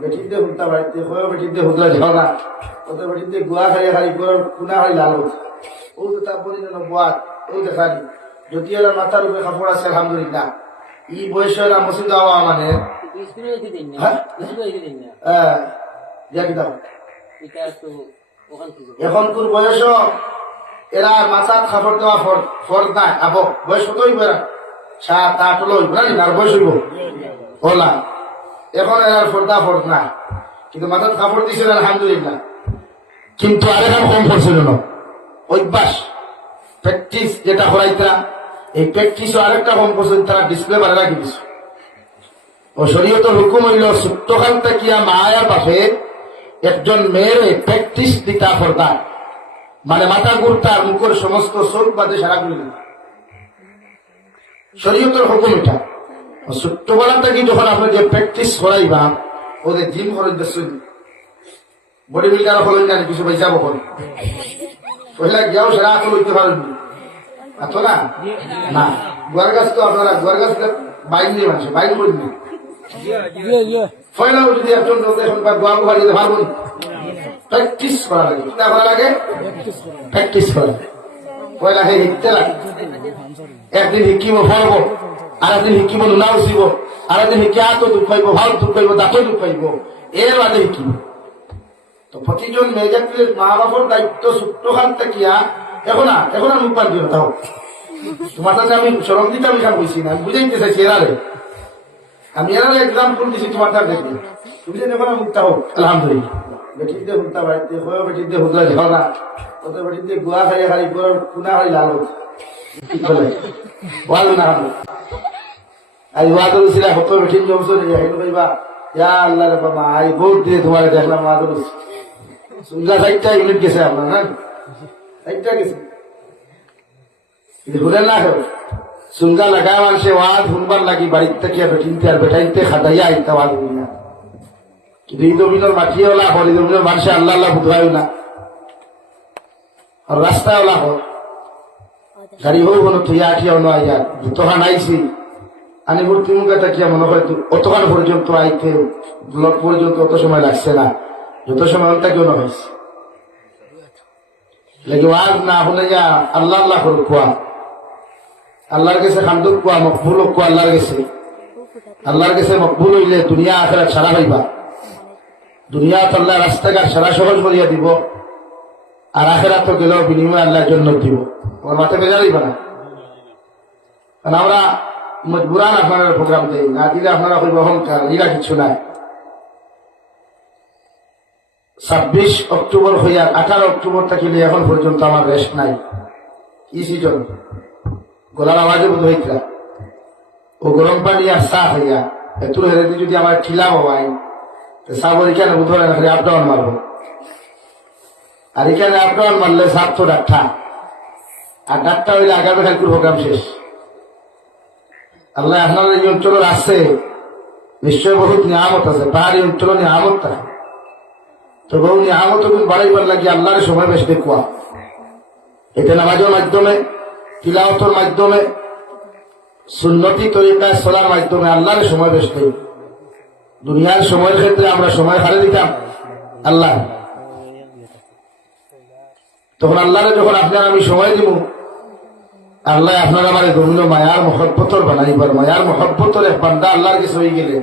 বেটিতে হুলতা বাড়িতে হয়ে বেটিতে হুদলা যাও না ওদের বেটিতে গুয়া খাইয়া খালি কুনা হয় লালো ও তো তারপরে যেন বাদ ও দেখালি যদি এরা মাথার উপরে কাপড় আছে আলহামদুলিল্লাহ ই বয়সের মসজিদ যাওয়া মানে এখনকার বয়স এরা মাথার কাপড় দেওয়া ফর্দ নাই আবো বয়স কত হইব এরা 7-8 হলো হইব না আর বয়স হইব ওলা এখন এরা ফর্দ না কিন্তু মাথার কাপড় দিছিল আলহামদুলিল্লাহ কিন্তু আরেকটা কম করছিল না অভ্যাস প্র্যাকটিস যেটা করাইতা এই প্র্যাকটিসও আরেকটা কম করছিল তারা ডিসপ্লে বাড়ে রাখি দিছ ও শরীয়তের হুকুম হইল ছোট্টকাল থাকিয়া মায়া বাপে একজন মেয়ের প্র্যাকটিস দিতা ফর্দা মানে মাথা গুড়তার মুখের সমস্ত চোখ বাদে সারা গুলি শরীয়তের হুকুম এটা ছোট্টবেলা থেকে যখন আপনি যে প্র্যাকটিস করাইবা ওদের জিম খরচ দেখছেন বডি বিল্ডার হলেন না কিছু পয়সা বকল পয়লা গিয়াও সেরা আকল হইতে পারেননি এত না না গোয়ার গাছ তো আপনারা গোয়ার গাছ বাইক নিয়ে মানুষ বাইক করেননি পয়লা যদি একজন লোক এখন গোয়া গোয়া যেতে পারবেন প্র্যাকটিস করা লাগে কি করা লাগে প্র্যাকটিস করা পয়লা হে শিখতে লাগে একদিন শিকিব ফলব আর একদিন শিকিব নুনা উচিব আর একদিন শিকি হাতো দুখ পাইব ভাল দুখ পাইব দাঁতো দুখ পাইব এর বাদে শিকিব তো প্রতিজন মেয়েজাতির মা বাবার দায়িত্ব ছোট্টখান থাকিয়া এখন আর মুখ পার দিও তাও তোমার সাথে আমি সরম দিতে আমি কাম কইছি না আমি বুঝাইতে চাইছি এরারে আমি এরারে এক্সাম্পল দিছি তোমার তার দেখি তুমি যেন এখন মুখটা হোক আলহামদুলিল্লাহ বেটিতে হুলতা বাড়িতে হয়ে বেটিতে হুদলা যাও না ওদের বেটিতে গুয়া খাইয়া খালি কুনা হয় লালো ওয়াল না আজ ওয়া করেছিল হতো বেটিন জমছো হেন কইবা ইয়া আল্লাহ রে বাবা আই বহুত দিয়ে তোমার দেখলাম ওয়া করেছি সুন্দর 60টা ইউনিট গেছে আপনার না 60টা গেছে ঘুরে না হোক সুন্দর লাগায় মানুষে ওয়াজ শুনবার লাগি বাড়ির থেকে বেটিনতে আর বেটাইতে খাদাইয়া আইতা ওয়াজ না কিন্তু এই জমিনের মাটিওয়ালা হর এই জমিনের মানুষে আল্লাহ আল্লাহ বুধবায়ও না আর রাস্তাওয়ালা হোক গাড়ি হোক কোনো তুই আঠিয়াও নয় যার যতখান আইসি আনি ভর্তি মুখে তাকিয়া মনে হয় অতখান পর্যন্ত আইতে ব্লক পর্যন্ত অত সময় লাগছে না যত সময় তাকেও না হয়েছে লেগে ওয়াজ না হলে যা আল্লাহ আল্লাহ করে কোয়া আল্লাহর কাছে খান্দুক কোয়া মকবুল কোয়া আল্লাহর কাছে মকবুল হইলে দুনিয়া আখেরা ছাড়া হইবা দুনিয়া তো আল্লাহ রাস্তাঘাট সারা সহজ করিয়া দিব আর আখেরা তো গেলেও বিনিময় আল্লাহর জন্য দিব আমার মাথায় বেজা দিবা না কারণ আমরা মজবুরান আপনারা প্রোগ্রাম দেই না দিলে আপনারা হইব অহংকার এরা কিছু নাই 26 অক্টোবর হইয়া 18 অক্টোবর থাকিলে এখন পর্যন্ত আমার রেস্ট নাই কি সিজন গলার আওয়াজে বোধ হইতা ও গরম পানি আর চা হইয়া এত হেরে যদি আমার ঠিলা হওয়াই সাবর এখানে বোধ হয় না খালি আপ ডাউন মারবো আর এখানে আপ ডাউন মারলে সাপ তো ডাক্তার আর ডাক্তার হইলে আগামীকাল প্রোগ্রাম শেষ আল্লাহ আপনার এই অঞ্চলের আসছে নিশ্চয় বহুত নিয়ামত আছে পাহাড়ি অঞ্চল নিয়ামত থাকে তো বহু নিয়ামত বাড়াইবার লাগি আল্লাহর সময় বেশ দেখুয়া এটা নামাজের মাধ্যমে তিলাওয়াতের মাধ্যমে সুন্নতি তরিকায় চলার মাধ্যমে আল্লাহর সময় বেশ দেই দুনিয়ার সময়ের ক্ষেত্রে আমরা সময় হারে দিতাম আল্লাহ তখন আল্লাহরে যখন আপনার আমি সময় দিব আল্লাহ আপনার আমার গভীর মায়ার মহব্বতর বানাইবার মায়ার মহব্বতর এক বান্দা আল্লাহর কাছে হয়ে গেলে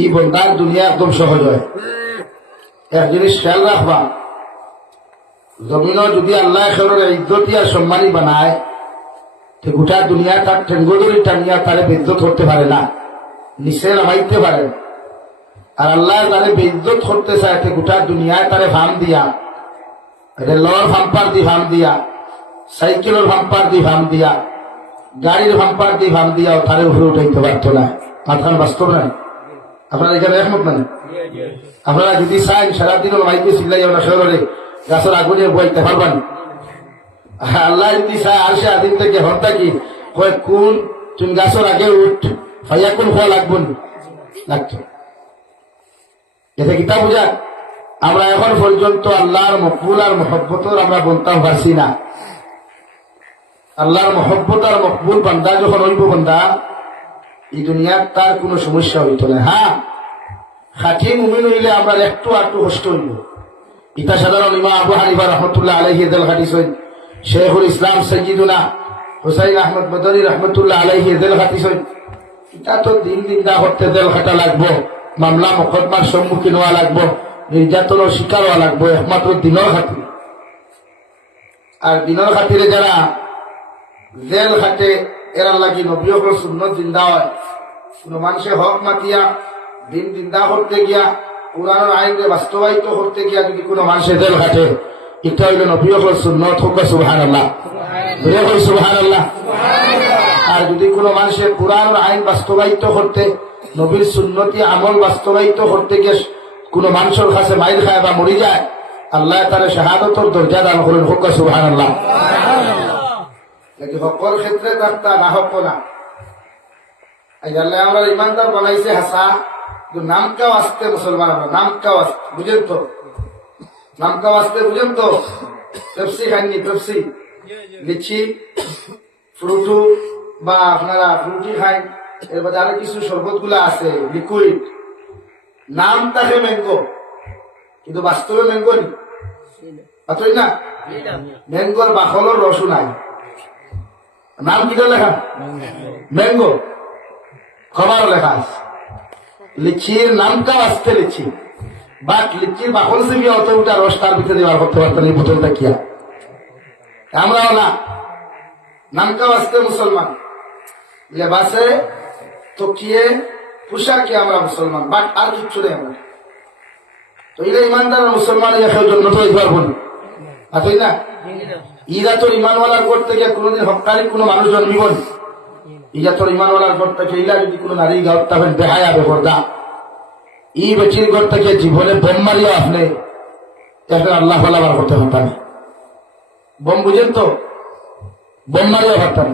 এই বন্দার দুনিয়া একদম সহজ হয় এক জিনিস খেয়াল রাখবা জমিন যদি আল্লাহ খেলোর ইজ্জতি আর সম্মানী বানায় তো গোটা দুনিয়া তার ঠেঙ্গদরি টানিয়া তারে বেইজ্জত করতে পারে না নিচে নামাইতে পারে আর আল্লাহ তারে বেইজ্জত করতে চায় তো গোটা দুনিয়ায় তারে ভাম দিয়া রেলর ভাম্পার দি ভাম দিয়া সাইকেলের ভাম্পার দি ভাম দিয়া গাড়ির ভাম্পার দি ভাম দিয়া তারে উপরে উঠাইতে পারতো না মাথান বাস্তব না আপনারা এখানে একমত না আপনারা যদি চাই সারাদিনের মাইকে চিল্লাই আমরা শহরে গাছের আগুনে বইতে পারবেন আল্লাহ যদি চায় আর সে আদিন থেকে হর থাকি কয় কোন তুমি গাছের আগে উঠ ভাইয়া কোন হওয়া লাগবো লাগতো এটা কিতা বুঝা আমরা এখন পর্যন্ত আল্লাহর মকবুল আর মহব্বতর আমরা বলতাম পারছি না আল্লাহর মহব্বত আর মকবুল বান্দা যখন হইব বান্দা এই দুনিয়ার তার কোনো সমস্যা হইত না হ্যাঁ খাঁটি মুমিন হইলে আমরা একটু আটটু কষ্ট হইব। ইতা সাধারণ ইমাম আবু হানিফা রহমতুল্লাহ আলাইহি এদেল হাদিস হইন, শেখুল ইসলাম সৈয়দুনা হুসাইন আহমদ মদনী রহমতুল্লাহ আলাইহি এদেল হাদিস হইন। ইটা তো দিন দিন দা করতে দেল খাটা লাগবো, মামলা মোকদ্দমার সম্মুখীন হওয়া লাগবো, নির্যাতনের শিকার হওয়া লাগবো একমাত্র দিনের খাতির। আর দিনের খাতিরে যারা জেল খাটে এরা লাগি নবী হকর সুন্নত জিন্দা হয়। কোন মানুষের হক মাতিয়া দিন জিন্দা করতে গিয়া কোরআনের আইনকে বাস্তবায়িত করতে গিয়া যদি কোনো মানুষের জেল খাটে, এটা হইল নবী হকর সুন্নত। হোক সুবহানাল্লাহ, সুবহানাল্লাহ। আর যদি কোনো মানুষের কোরআনের আইন বাস্তবায়িত করতে, নবীর সুন্নতি আমল বাস্তবায়িত করতে গিয়ে কোনো মানুষের কাছে মাইল খায় বা মরি যায়, আল্লাহ তার শাহাদতর দরজা দান করেন। হোক সুবহানাল্লাহ। হকর ক্ষেত্রে তার না হক না আল্লাহ আমরা ইমানদার বানাইছে হাসা, নামকাও আসতে মুসলমান, আমরা নামকাও আসতে বুঝেন তো, নামকাও আসতে বুঝেন তো। পেপসি খাননি, পেপসি লিচি ফ্রুটু বা আপনারা ফ্রুটি খাই, এর মধ্যে আরো কিছু শরবত গুলা আছে লিকুইড, নাম থাকে ম্যাঙ্গো, কিন্তু বাস্তবে ম্যাঙ্গো নেই না। ম্যাঙ্গোর বাকলর রসও নাই, নাম কিটা লেখা ম্যাঙ্গো, খবরও লেখা আছে। লিচির নামটাও আসতে লিচি, বাট লিচির বাকল সিবি অত উঠা রস তার ভিতরে দেওয়ার করতে পারতেন এই বোতলটা কিয়া। আমরাও না, নামটাও আসতে মুসলমান, লেবাসে তকিয়ে পোশাকে আমরা মুসলমান, বাট আর কিচ্ছু নেই আমরা। তো এরা ইমানদার মুসলমান জন্য তো এবার বলি আতই না। ইরা তোর ইমানওয়ালার ঘর থেকে কোনোদিন হকারি কোনো মানুষ জন্মিব না। ইরা তোর ইমানওয়ালার ঘর থেকে ইলা যদি কোনো নারী গাঁত তখন দেখায় বেপরদা, ই বেচির ঘর থেকে জীবনে বোম মারিও আপনি এখন আল্লাহ বলাবার করতে পারতাম। বোম বুঝেন তো, বোম মারিও পারতাম।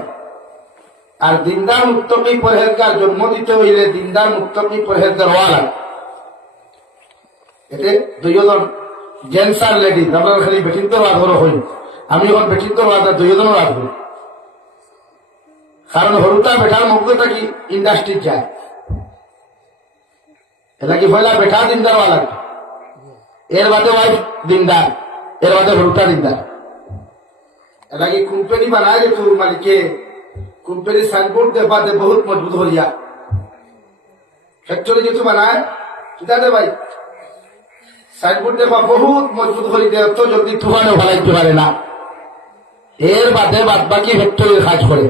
আর দিনদার মুত্তকি পরহেজগার জন্ম দিতে হইলে দিনদার মুত্তকি পরহেজগার হওয়া লাগে। এতে দুইজন জেন্টস আর লেডিজ, আমরা খালি বেটিন্তর বাদ হলো হইল, আমি এখন বেটিন্তর বাদ দুইজনের বাদ হই। কারণ হরুতা বেটার মুখটা কি ইন্ডাস্ট্রি যায়, এটা কি পয়লা বেটা দিনদার ওয়া লাগবে, এর বাদে ওয়াইফ দিনদার, এর বাদে হরুতা দিনদার। এটা কি কোম্পানি বানায় যে তোর মালিকে কোম্পানি সাইনবোর্ড দেবা দে বহুত মজবুত হলিয়া, ফ্যাক্টরি যেহেতু বানায় কিতা দে ভাই সাইনবোর্ড দেখবা বহুত মজবুত হলি দে, তো জলদি তুফানে ভালাইতে পারে না। এর বাদে বাদ বাকি ফ্যাক্টরির কাজ করে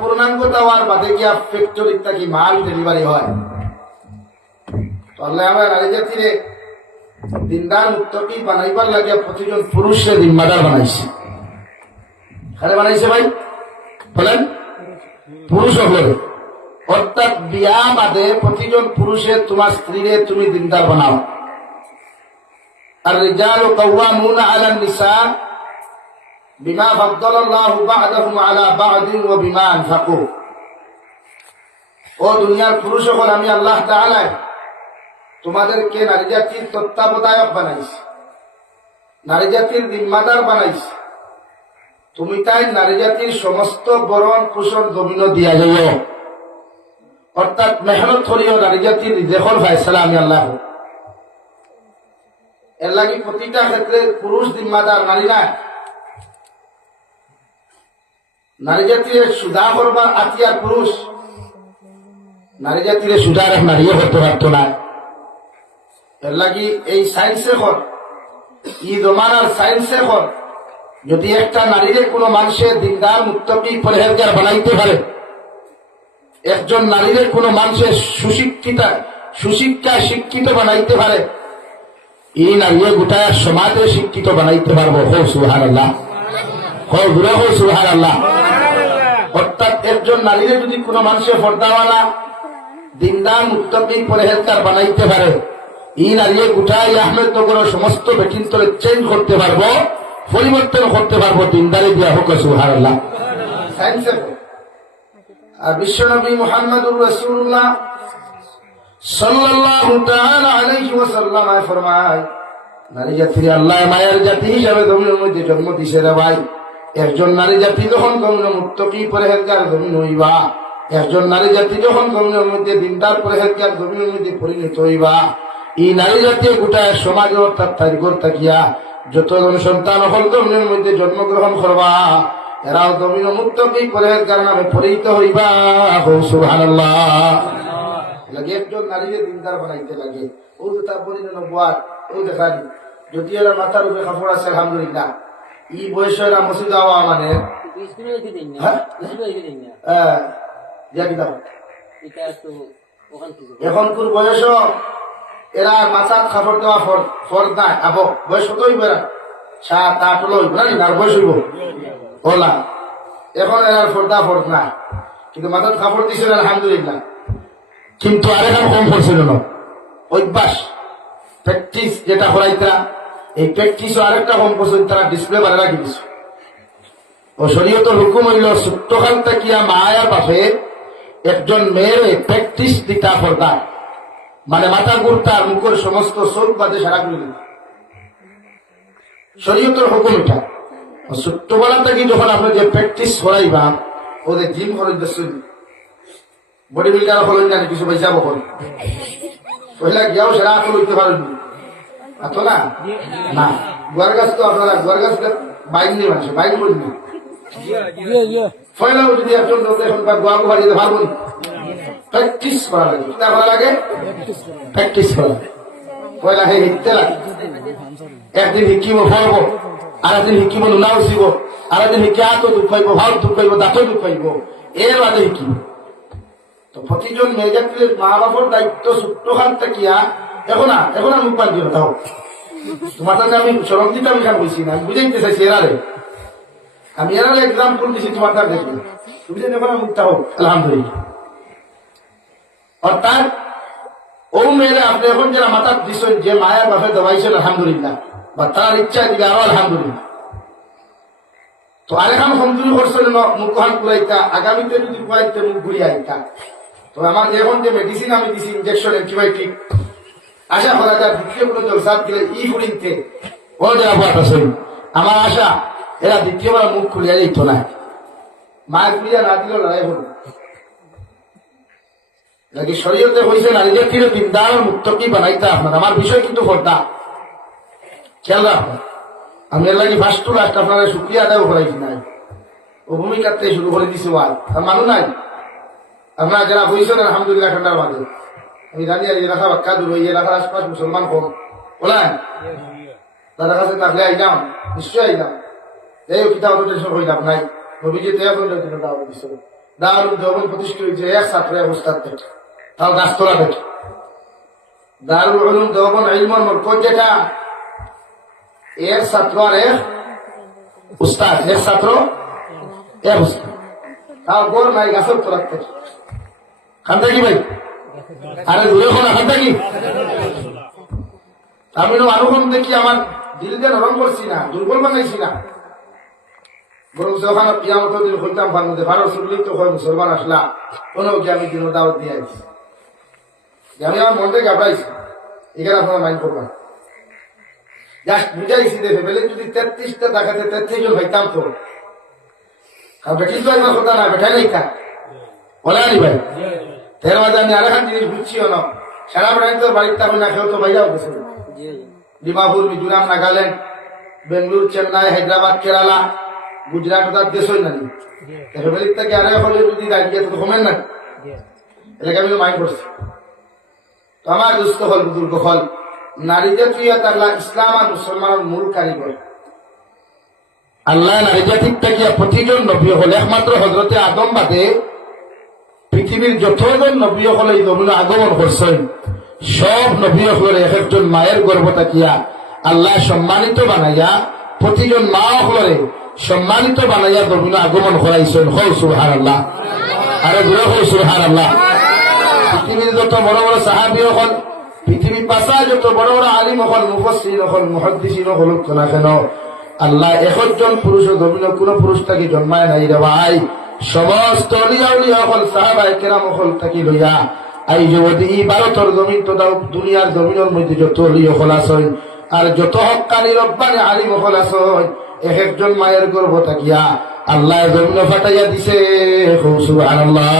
পূর্ণাঙ্গ দেওয়ার বাদে গিয়া ফ্যাক্টরির থাকি মাল ডেলিভারি হয়। তাহলে আমরা নারী জাতিরে দিনদার মুত্তকি বানাইবার লাগে প্রতিজন পুরুষের জিম্মাদার বানাইছে। খারে বানাইছে ভাই বলেন, পুরুষ হলে অর্থাৎ বিয়া বাদে প্রতিজন পুরুষের তোমার স্ত্রীরে তুমি দিনদার বানাও। আর রিজালু কাওয়ামুনা আলান নিসা বিমা ফাদ্দালাল্লাহু বা'দাহুম আলা বা'দিন ওয়া বিমা আনফাকু। ও দুনিয়ার পুরুষ সকল, আমি আল্লাহ তাআলা তোমাদেরকে নারী জাতির তত্ত্বাবধায়ক বানাইছি, নারী জাতির জিম্মাদার বানাইছি। তুমি তাই নারী জাতির সমস্ত বরণ পোষণ জমিন দিয়া যাইও, অর্থাৎ মেহনত করিও নারী জাতির রিজেকর ফায়সালা আমি আল্লাহ। এর লাগি প্রতিটা ক্ষেত্রে পুরুষ জিম্মাদার, নারী না। নারী জাতির সুদা করবার আতিয়ার পুরুষ, নারী জাতির সুদার এক নারীও করতে পারত না। এর লাগি এই সায়েন্সে কর, ই জমানার সায়েন্সে কর, যদি একটা নারীরে কোনো মানুষের দিনদার মুত্তকি পরহেজগার বানাইতে পারে, একজন নারীরে কোনো মানুষের সুশিক্ষায় শিক্ষিত বানাইতে পারে, এই নারীরে গোটা সমাজে শিক্ষিত বানাইতে পারবো। হো সুবহানাল্লাহ, হো গুরু, হো সুবহানাল্লাহ। অর্থাৎ একজন নারীরে যদি কোনো মানুষের পর্দাওয়ালা দিনদার মুত্তকি পরহেজগার বানাইতে পারে, এই নারীরে গোটাই আহমেদ নগরের সমস্ত বেটিন্তরে চেঞ্জ করতে পারবো, পরিবর্তন করতে পারবো দিনদারি দিয়া। হোক সুবহানাল্লাহ। সায়েন্সের আর বিশ্বনবী মুহাম্মদুর রাসূলুল্লাহ সাল্লাল্লাহু তাআলা আলাইহি ওয়াসাল্লাম ফরমায়, নারী জাতির আল্লাহ মায়ের জাতি হিসাবে জমিনের মধ্যে জন্ম দিছে রে ভাই। একজন নারী জাতি যখন জমিন মুত্তকি পরহেজগার জমিন হইবা, একজন নারী জাতি যখন জমিনের মধ্যে দিনদার পরেজগার জমিনের মধ্যে পরিণত হইবা, এই নারী জাতীয় গোটা সমাজে অর্থাৎ তারিখর থাকিয়া যতজন সন্তান হল জমিনের মধ্যে জন্মগ্রহণ করবা, এরাও জমিন মুত্তাকি পরেজগার নামে পরিচিত হইবা। সুবহানাল্লাহ। লাগে একজন নারীকে দিনদার বানাইতে লাগে। ও যে তার পরিণত নবুয়াত, ও দেখান যদি এরা মাথার উপরে কাপড় আছে আলহামদুলিল্লাহ, এই বয়সে এরা মসজিদ যাওয়া মানে এখনকার বয়স এরা মাথার কাপড় দেওয়া ফরজ নাই। আবো বয়স কত হইব? এরা 7-8 হলো হইব না, আর বয়স হইব ওলা। এখন এরা ফর্দা ফরজ নাই, কিন্তু মাথার কাপড় দিছিল আলহামদুলিল্লাহ। কিন্তু আরেকটা কম করছিল না, অভ্যাস প্র্যাকটিস যেটা করাইতা, এই প্র্যাকটিসও আরেকটা কম করছিল, তারা ডিসপ্লে বাড়ে রাখি দিচ্ছে। ও শরীয়তের হুকুম হইল ছোট্টকাল থাকিয়া মায়ার বাপে একজন মেয়ের প্র্যাকটিস দিতা ফর্দা, মানে মাথা গুড়তা আর মুখের সমস্ত চোখ বাদে সারা করে দিত। শরীয়তের হুকুম এটা। ছোট্টবেলা থেকে যখন আপনি যে প্র্যাকটিস করাইবা, ওদের জিম করে বডি বিল্ডার হলেন না, কিছু পয়সা বকল পয়লা গিয়াও সেরা আতো লইতে পারেন আতো না না। গোয়ার গাছ তো আপনারা গোয়ার গাছ বাইক নিয়ে মানুষ বাইক করেন পয়লাও যদি একজন এখন গোয়া গোয়া যেতে পারবেন, প্র্যাকটিস করা লাগে। কি করা লাগে? প্র্যাকটিস করা লাগে। পয়লা হে হিটতে লাগে, একদিন শিকিব ফলব, আর একদিন শিকিব নুনা উচিব, আর একদিন শিকি আতো দুঃখ পাইব, ভাল দুঃখ পাইব, দাঁতো দুঃখ পাইব, এর বাদে শিকিব। তো প্রতিজন মেয়েজাতির মা বাবার দায়িত্ব ছোট্টখান থাকিয়া এখন আর মুখ পান দিও তাও তোমার কাছে আমি সরম দিতে আমি খান বলছি না, আমি বুঝাইতে চাইছি এরারে, আমি এরারে এক্সাম্পল দিছি তোমার তার দেখি তুমি যেন এখন মুখটা হোক আলহামদুলিল্লাহ। অর্থাৎ ও মেয়েরা আপনি এখন যারা মাথার দিচ্ছেন, যে মায়ের বাপে দবাইছেন আলহামদুলিল্লাহ, বা তার ইচ্ছা দিকে আরো আলহামদুলিল্লাহ। তো আরেখান কমজোরি করছেন মুখ হান কুড়াইতা, আগামীতে যদি কুড়াইতে মুখ ঘুরিয়ে আইতা। তো আমার এখন যে মেডিসিন আমি দিছি ইনজেকশন অ্যান্টিবায়োটিক, আশা করা যায় দ্বিতীয় কোনো জলসাদ দিলে ই ফুরিনতে ও যারা বাত আছেন, আমার আশা এরা দ্বিতীয়বার মুখ খুলিয়া যেত না। মায়ের খুলিয়া না দিল লড়াই হল নাকি শরীয়তে হয়েছে নারীদের তীরে দিনদার মুক্তকি বানাইতে আপনার। আমার বিষয় কিন্তু ফর্দা খেয়াল রাখবেন। আমি এর লাগে ফার্স্ট টু লাস্ট আপনারা শুক্রিয়া আদায় করাইছি নাই, ও ভূমিকাতে শুরু করে দিছি ওয়াল তার মানু নাই। আপনারা যারা বইছেন আলহামদুলিল্লাহ ঠান্ডার মাঝে, আমি জানি আর এলাকা বাক্কা দূর এই এলাকার আশপাশ মুসলমান কম বলেন, তাদের কাছে থাকলে আইলাম নিশ্চয়ই আইলাম। এই কিতাব টেনশন হয়ে লাভ নাই। নবীজি তৈরি করলে দাওয়াত দিছিল, দারুল দেওবন্দ প্রতিষ্ঠিত হয়েছে এক ছাত্র এক উস্তাদ থেকে, তাও গাছতলা থেকে। দারুল উলুম দেওবন্দ ইলমের মরকজ যেটা, এর ছাত্র আর এক উস্তাদ, এক ছাত্র এক উস্তাদ, তাও গড় নাই গাছের তোলার থেকে। খান থাকি ভাই, আরে দূরে খোলা খান থাকি। আমি মানুষ দেখি আমার দিল দিয়ে নরম করছি না, দুর্বল বানাইছি না, বরং যখন পিয়ামত দিন হইতাম বান্ধে ভারত শুনলেই তো হয় মুসলমান আসলা কোনো কি আমি দিন দাওয়াত দিয়ে আইছি। আমি আমার মন থেকে ঘাবড়াইছি, এখানে আপনারা মাইন্ড করবেন। জাস্ট বুঝাইছি যে ফেলে যদি 33টা টাকাতে 33 জন হইতাম তো, আর বেটিস তো একবার কথা না বেঠাই নাই তা বলে আনি ভাই। এর মাঝে আমি আরেকখান জিনিস বুঝছিও না, সারা বেড়াই তো বাড়ির থাকবে না, কেউ তো বাইরেও গেছিল। ডিমাপুর, মিজোরাম, নাগাল্যান্ড, বেঙ্গলুরু, চেন্নাই, হায়দ্রাবাদ, কেরালা, গুজরাট তার দেশই নানি ফ্যামিলির থেকে আরে হলে যদি দাঁড়িয়ে তো কমেন না, এটাকে আমি মাইন্ড করছি। তো আমার দুস্থ হল বুজুর্গ হল নারীদের তুই আল্লাহ ইসলাম আর মুসলমানের মূল কারিগর। আল্লাহ নারী জাতির থেকে প্রতিজন নবী হল একমাত্র হজরতে আদম বাদে পৃথিবীর যতজন নবী হলে এই জমিনে আগমন করছেন, সব নবী হলের এক একজন মায়ের গর্ভ থাকিয়া আল্লাহ সম্মানিত বানাইয়া প্রতিজন মা হলরে সম্মানিত বানাইয়া জমিনে আগমন করাইছেন। হল সুবহানাল্লাহ, আরে দূরে হল সুবহানাল্লাহ। পৃথিবীর যত বড় বড় সাহাবী হল, পৃথিবীর পাশা যত বড় বড় আলিম হল, মুফাসসির হল, মুহাদ্দিসিন হল না কেন, আল্লাহ একজন পুরুষ জমিনে কোন পুরুষ থাকি জন্মায় নাই রে ভাই। সমস্ত অলিয়া উলিয়া হল, সাহাবায়ে কেরাম হল থাকি লইয়া এই যে ভারতের জমিন তো দুনিয়ার জমিনের মধ্যে যত অলিয়া হল আছেন আর যত হক্কানি রব্বানি আলিম হল আছেন, এক একজন মায়ের গর্ভ থাকিয়া আল্লাহ জমিন ফাটাইয়া দিছে। সুবহানাল্লাহ।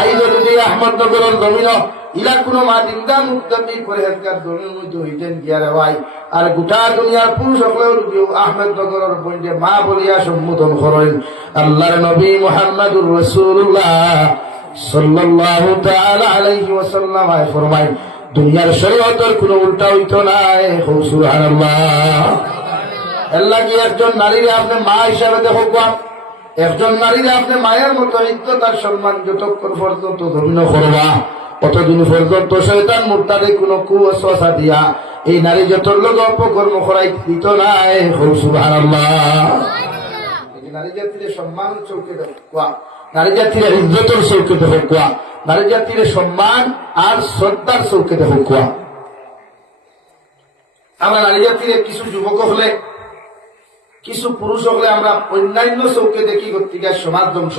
আইজ যদি আহমদনগরের জমিন ইলা কোন মা দিন্দা মুক্তি পরেজগার জমির মধ্যে হইতেন গিয়ারে ভাই, আর গোটা দুনিয়ার পুরুষ সকলেও যদি আহমদনগরের বন্ধে মা বলিয়া সম্বোধন করেন, আল্লাহর নবী মুহাম্মদুর রাসূলুল্লাহ সাল্লাল্লাহু তাআলা আলাইহি ওয়াসাল্লাম ফরমায়, দুনিয়ার শরীয়তের কোনো উল্টা হইতো নাই। সুবহানাল্লাহ। আল্লাহ কি একজন নারীরে আপনি মা হিসাবে দেখো, একজন নারীরে আপনি মায়ের মতো ইজ্জত আর সম্মান যতক্ষণ পর্যন্ত ধর্মীয় করবা, অতদিন পর্যন্ত শয়তান মুরতাদে কোনো কুওয়াসওয়াসা দিয়া এই নারী যতর লোক অপকর্ম করাই দিত নাই। সুবহানাল্লাহ। নারী জাতির সম্মান চৌকে দেখো, নারী জাতির ইজ্জতের চৌকে দেখো, নারী জাতির সম্মান আর শ্রদ্ধার চৌকে দেখো। আমরা নারী জাতির কিছু যুবক হলে, কিছু পুরুষ হলে আমরা অন্যান্য চৌকে দেখি কর্তিকার সমাজ ধ্বংস।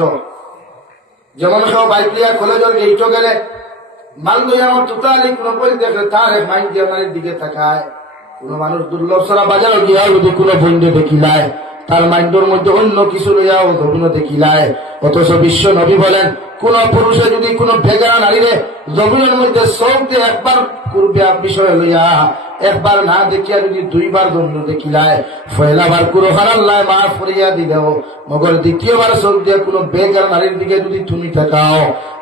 যেমন সব বাইকলিয়া কলেজের গেইটো গেলে মাল লইয়া আমার টোটালি কোন বই দেখলে তার এক মাইন্ড দিয়ে নারীর দিকে তাকায়। কোন মানুষ দুর্লভ ছাড়া বাজারে গিয়া যদি কোনো বন্ধে দেখিলায়, তার মাইন্ডের মধ্যে অন্য কিছু লইয়াও ধর্মীয় দেখিলায়। অথচ বিশ্ব নবী বলেন, কোন পুরুষে যদি কোন বেগানা নারীরে জমিনের মধ্যে চোখ দিয়ে একবার করবে বিষয় লইয়া, একবার না দেখিয়া যদি দুইবার ধর্মীয় দেখিলায়, পয়লাবার কুরহান আল্লাহ মাফ করিয়া দিলেও মগর দ্বিতীয়বার চোখ দিয়ে কোন বেগানা নারীর দিকে যদি তুমি তাকাও,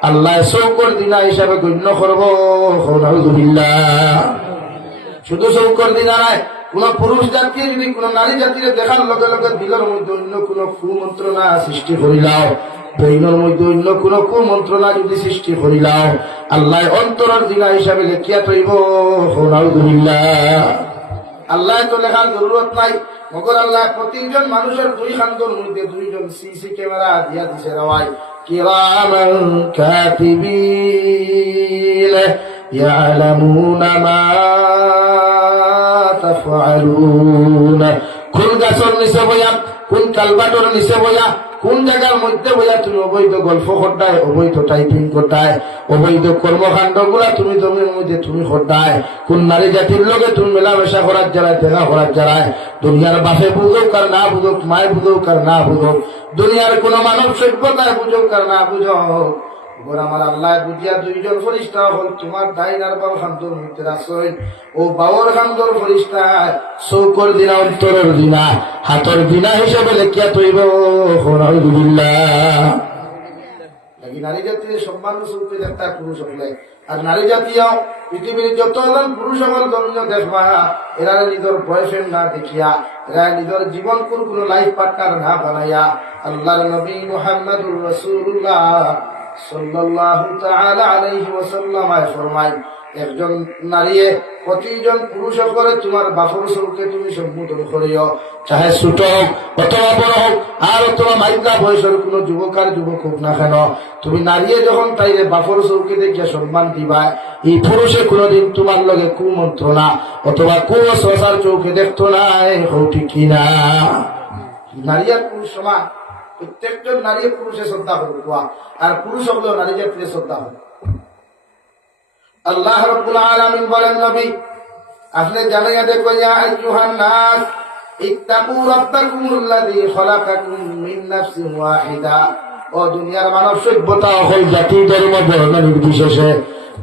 আল্লাহ চৌকর দিনা হিসাবে গণ্য করবো। আলহামদুলিল্লাহ। শুধু চৌকর দিনা নাই, কোন পুরুষ জাতি যদি কোন নারী জাতির দেখার লগে লগে দিলের মধ্যে অন্য কোন কুমন্ত্রণা সৃষ্টি করিলাও, ব্রেইনের মধ্যে অন্য কোন কুমন্ত্রণা যদি সৃষ্টি করিলাও, আল্লাহ অন্তরের দিনা হিসাবে লেখিয়া তৈব। আলহামদুলিল্লাহ। আল্লাহ তো লেখার জরুরত নাই, মগর আল্লাহ প্রতিজন মানুষের দুই খান্দর মধ্যে দুইজন সিসি ক্যামেরা দিয়া দিছে রাওয়াই, কিরামান কাতিবিন ইয়ালামুনা মা তাফআলুন। কোন গাছের নিচে বইয়া, কোন কালবাটোর নিচে বইয়া, কোন জায়গার মধ্যে বইয়া তুমি অবৈধ গল্প করতায়, অবৈধ টাইপিং করতায়, অবৈধ কর্মকাণ্ড গুলা তুমি জমির মধ্যে তুমি করতায়, কোন নারী জাতির লোকে তুমি মেলামেশা করার যারায়, দেখা করার যারায়, দুনিয়ার বাপে বুঝুক আর না বুঝুক, মায় বুঝুক আর না বুঝুক, দুনিয়ার কোন মানব সভ্যতায় বুঝুক আর না বুঝুক, আমার আল্লাহ বুঝিয়া দুইজন ফরিস্তা হল তোমার দাইনার বাল খান্দর মধ্যে রাখছই, ও বাবর খান্দর ফরিস্তা চৌকর দিনা, অন্তরের দিনা, হাতর দিনা হিসেবে লেখিয়া তৈব। আলহামদুলিল্লাহ। নারী জাতির সম্মান চৌকে দেখতা পুরুষ হলে, আর নারী জাতীয় পৃথিবীর যত পুরুষ হল জমিন দেখবা, এরা নিজের বয়ফ্রেন্ড না দেখিয়া, এরা নিজের জীবন কোন লাইফ পার্টনার না বানাইয়া, আল্লাহর নবী মুহাম্মদুর রাসূলুল্লাহ সাল্লাল্লাহু তাআলা আলাইহি ওয়াসাল্লাম ফরমায়, একজন নারীয়ে প্রতিজন পুরুষ করে তোমার বাপর চৌকে তুমি সম্বোধন করিও, চাহে ছোট হোক অথবা বড় হোক, আর অথবা মাইকা বয়সের কোন যুবক আর যুবক হোক না কেন, তুমি নারীয়ে যখন তাইলে বাপর চৌকে দেখিয়া সম্মান দিবা, এই পুরুষে কোনদিন তোমার লগে কুমন্ত্রণা অথবা কুওয়াসওয়াসার চৌকে দেখতো না। ঠিক কিনা? নারী আর পুরুষ সমান, প্রত্যেকজন নারী পুরুষে শ্রদ্ধা করবে, আর পুরুষ হলেও নারী জাতির শ্রদ্ধা হবে। আল্লাহ রাব্বুল আলামিন বলেন, নবী আপনি জানাইয়া দেখো, ইয়া আইয়ুহান নাস ইত্তাকু রাব্বাকুমুল্লাযী খালাকাকুম মিন নাফসিন ওয়াহিদা। ও দুনিয়ার মানব সভ্যতা হল জাতি ধর্ম বর্ণ নির্বিশেষে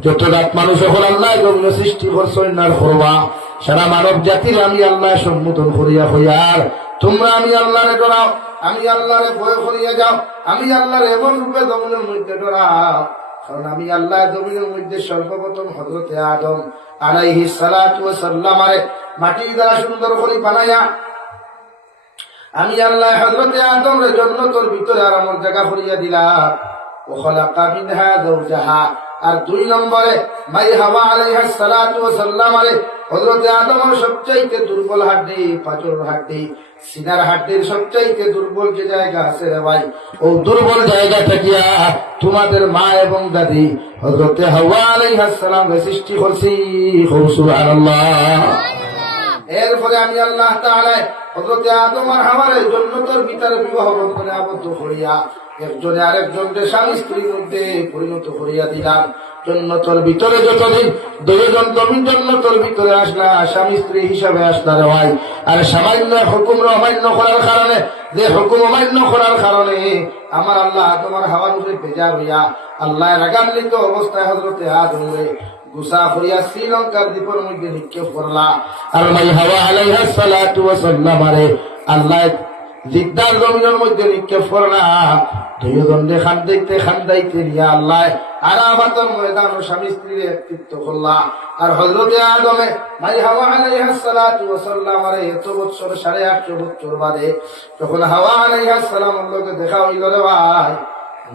যত জাত মানুষ হল আল্লাহ জমিন সৃষ্টি করছেন না করবা, সারা মানব জাতির আমি আল্লাহ সম্বোধন করিয়া হইয়ার তোমরা আমি আল্লাহরে ডরাও, আমি আল্লাহরে ভয় করিয়া যাও, আমি আল্লাহর এমন রূপে জমিনের মধ্যে ডরাও, কারণ আমি আল্লাহ জমিনের মধ্যে সর্বপ্রথম হযরতে আদম আলাইহিস সালাতু ওয়াস সালাম মাটি দ্বারা সুন্দর করে বানাইয়া আমি আল্লাহ হযরতে আদমের জান্নাতের ভিতরে আরামের জায়গা করিয়া দিলাম। ও খালাকা মিনহা যাওজাহা, আর দুই নম্বরে মাই হাওয়া আলাইহিস সালাতু ওয়াস সালাম হযরতে আদমের সবচাইতে দুর্বল হাড্ডি পাঁজরের হাড্ডি, সিনার হাড্ডির সবচাইতে দুর্বল যে জায়গা আছে রে ভাই, ও দুর্বল জায়গা থাকিয়া তোমাদের মা এবং দাদি হযরতে হাওয়া আলাইহিস সালাম সৃষ্টি করছি। সুবহানাল্লাহ। এরপরে আমি আল্লাহ তাআলা হযরতে আদম আর হাওয়ার জান্নাতের ভিতরে বিবাহ বন্ধনে আবদ্ধ করিয়া একজনে আরেকজনকে স্বামী স্ত্রীর মধ্যে পরিণত করিয়া দিলাম। জন্নতর ভিতরে যতদিন দুইজন তুমি জন্নতর ভিতরে আসলা, স্বামী স্ত্রী হিসাবে আসলা রে ভাই। আর সামান্য হুকুম অমান্য করার কারণে, যে হুকুম অমান্য করার কারণে আমার আল্লাহ তোমার হাওয়ার উপরে বেজার হইয়া আল্লাহ রাগান্বিত অবস্থায় হযরতে আদমরে গুসা করিয়া শ্রীলঙ্কার দ্বীপের মধ্যে নিক্ষেপ করলা। আর মাই হাওয়া আলাইহিস সালাতু ওয়াস সালাম আরে আল্লাহ জিদ্দার জমিনের মধ্যে নিক্ষেপ করলা। দুইজনে খান্দাইতে নিয়ে আল্লাহ আরাফাতের ময়দান ও স্বামী স্ত্রীর একত্রিত করলা। আর হযরতে আদমে মাই হাওয়া আলাইহিস সালাতু ওয়াস সালাম আরে এত বছর 850 বছর বাদে যখন হাওয়া আলাইহিস সালামের লগে দেখা হইল রে ভাই,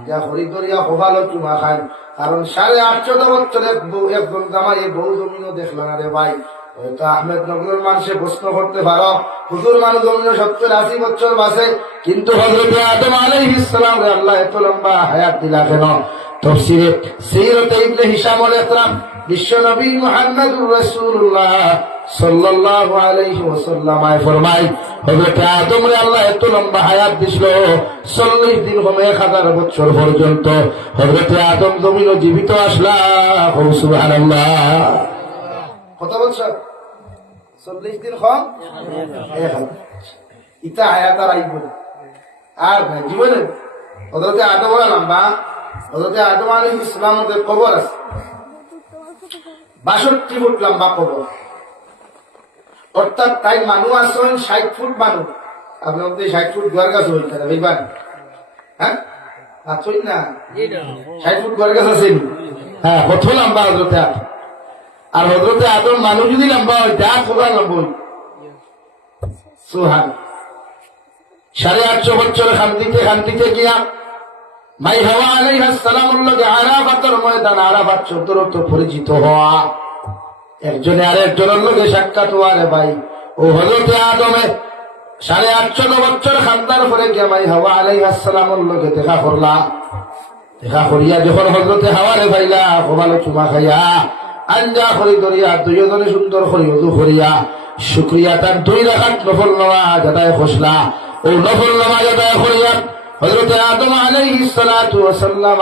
যা হরি দরিয়া হবালো চুমা খান। কারণ 850 বছর একজন জামাই বউ জমিনও দেখল না রে ভাই। হয়তো আহমেদ নগরের মানুষে প্রশ্ন করতে পারো, হুজুর মানুষ জমিন 70-80 বছর বাঁচে, কিন্তু হযরতে আদম আলাইহিস সালাম রে আল্লাহ এত লম্বা হায়াত দিলা কেন? তাফসীরে সিরাতে ইবনে হিশামুল ইকরাম বিশ্ব নবী মুহাম্মদুর রাসূলুল্লাহ সাল্লাল্লাহু আলাইহি ওয়াসাল্লাম ফরমায়, হযরতে আদম রে আল্লাহ এত লম্বা হায়াত দিছিল 40 দিন হবে 1000 বছর পর্যন্ত হযরতে আদম জমিন জীবিত আসলা। সুবহানাল্লাহ। কত বছর? 40 দিন কম 1000। ইতা হায়াত আর আইব আর নাই জীবনে। হযরতে আদম লম্বা, হযরতে আদম আলাইহিস সালামের কবর আছে 62 ফুট লম্বা কবর। অর্থাৎ তাই মানুষ আসেন 60 ফুট মানুষ। আপনার মধ্যে 60 ফুট গোয়ার গাছ হইতে না ভাইবান? হ্যাঁ আছেন না? 60 ফুট গোয়ার গাছ আছে। হ্যাঁ, কত লম্বা হযরতে আদম। আর হযরতে আদম মানুষ যদি লম্বা হয় যা পুরা লম্বা হয়। সুবহান। 850 বছর খান্দিতে গিয়া মাই হাওয়া আলাইহিস সালামের লগে আরাফাতের ময়দান, আরাফাত শব্দরত পরিচিত হওয়া, একজনে আরেকজনের লগে সাক্ষাৎ হওয়া রে ভাই। ও হযরতে আদমে 850 বছর খান্দার পরে গিয়া মাই হাওয়া আলাইহিস সালামের লগে দেখা করলা। দেখা করিয়া যখন হযরতে হাওয়া রে ভাইলা কবালো চুমা খাইয়া আঞ্জা করি দরিয়া দুইজনে সুন্দর করি ওযু করিয়া শুকরিয়া তার 2 রাকাত নফল নামাজ আদায় করলা। ও নফল নামাজ আদায় করিয়া হযরতে আদম আলাইহিস সালাতু ওয়াস সালাম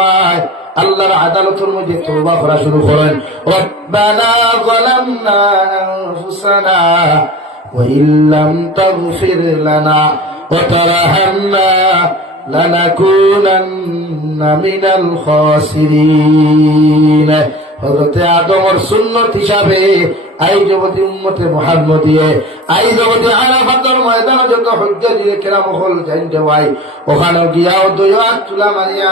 আল্লাহর আদালতের মধ্যে তওবা করা শুরু করেন। রব্বানা যালামনা আনফুসানা ওয়া ইল্লাম তাগফির লানা ওয়া তারহামনা লানাকুনান্না মিনাল খাসিরিন। হযরতে আদমের সুন্নত হিসাবে আই জগতি উম্মতে মুহাম্মদিয়ে আই জগতি আরাফাতের ময়দানে যত হুজ্জাতিয়ে কেরাম হল যাইন ভাই, ওখানে গিয়াও দুই হাত তুলা মারিয়া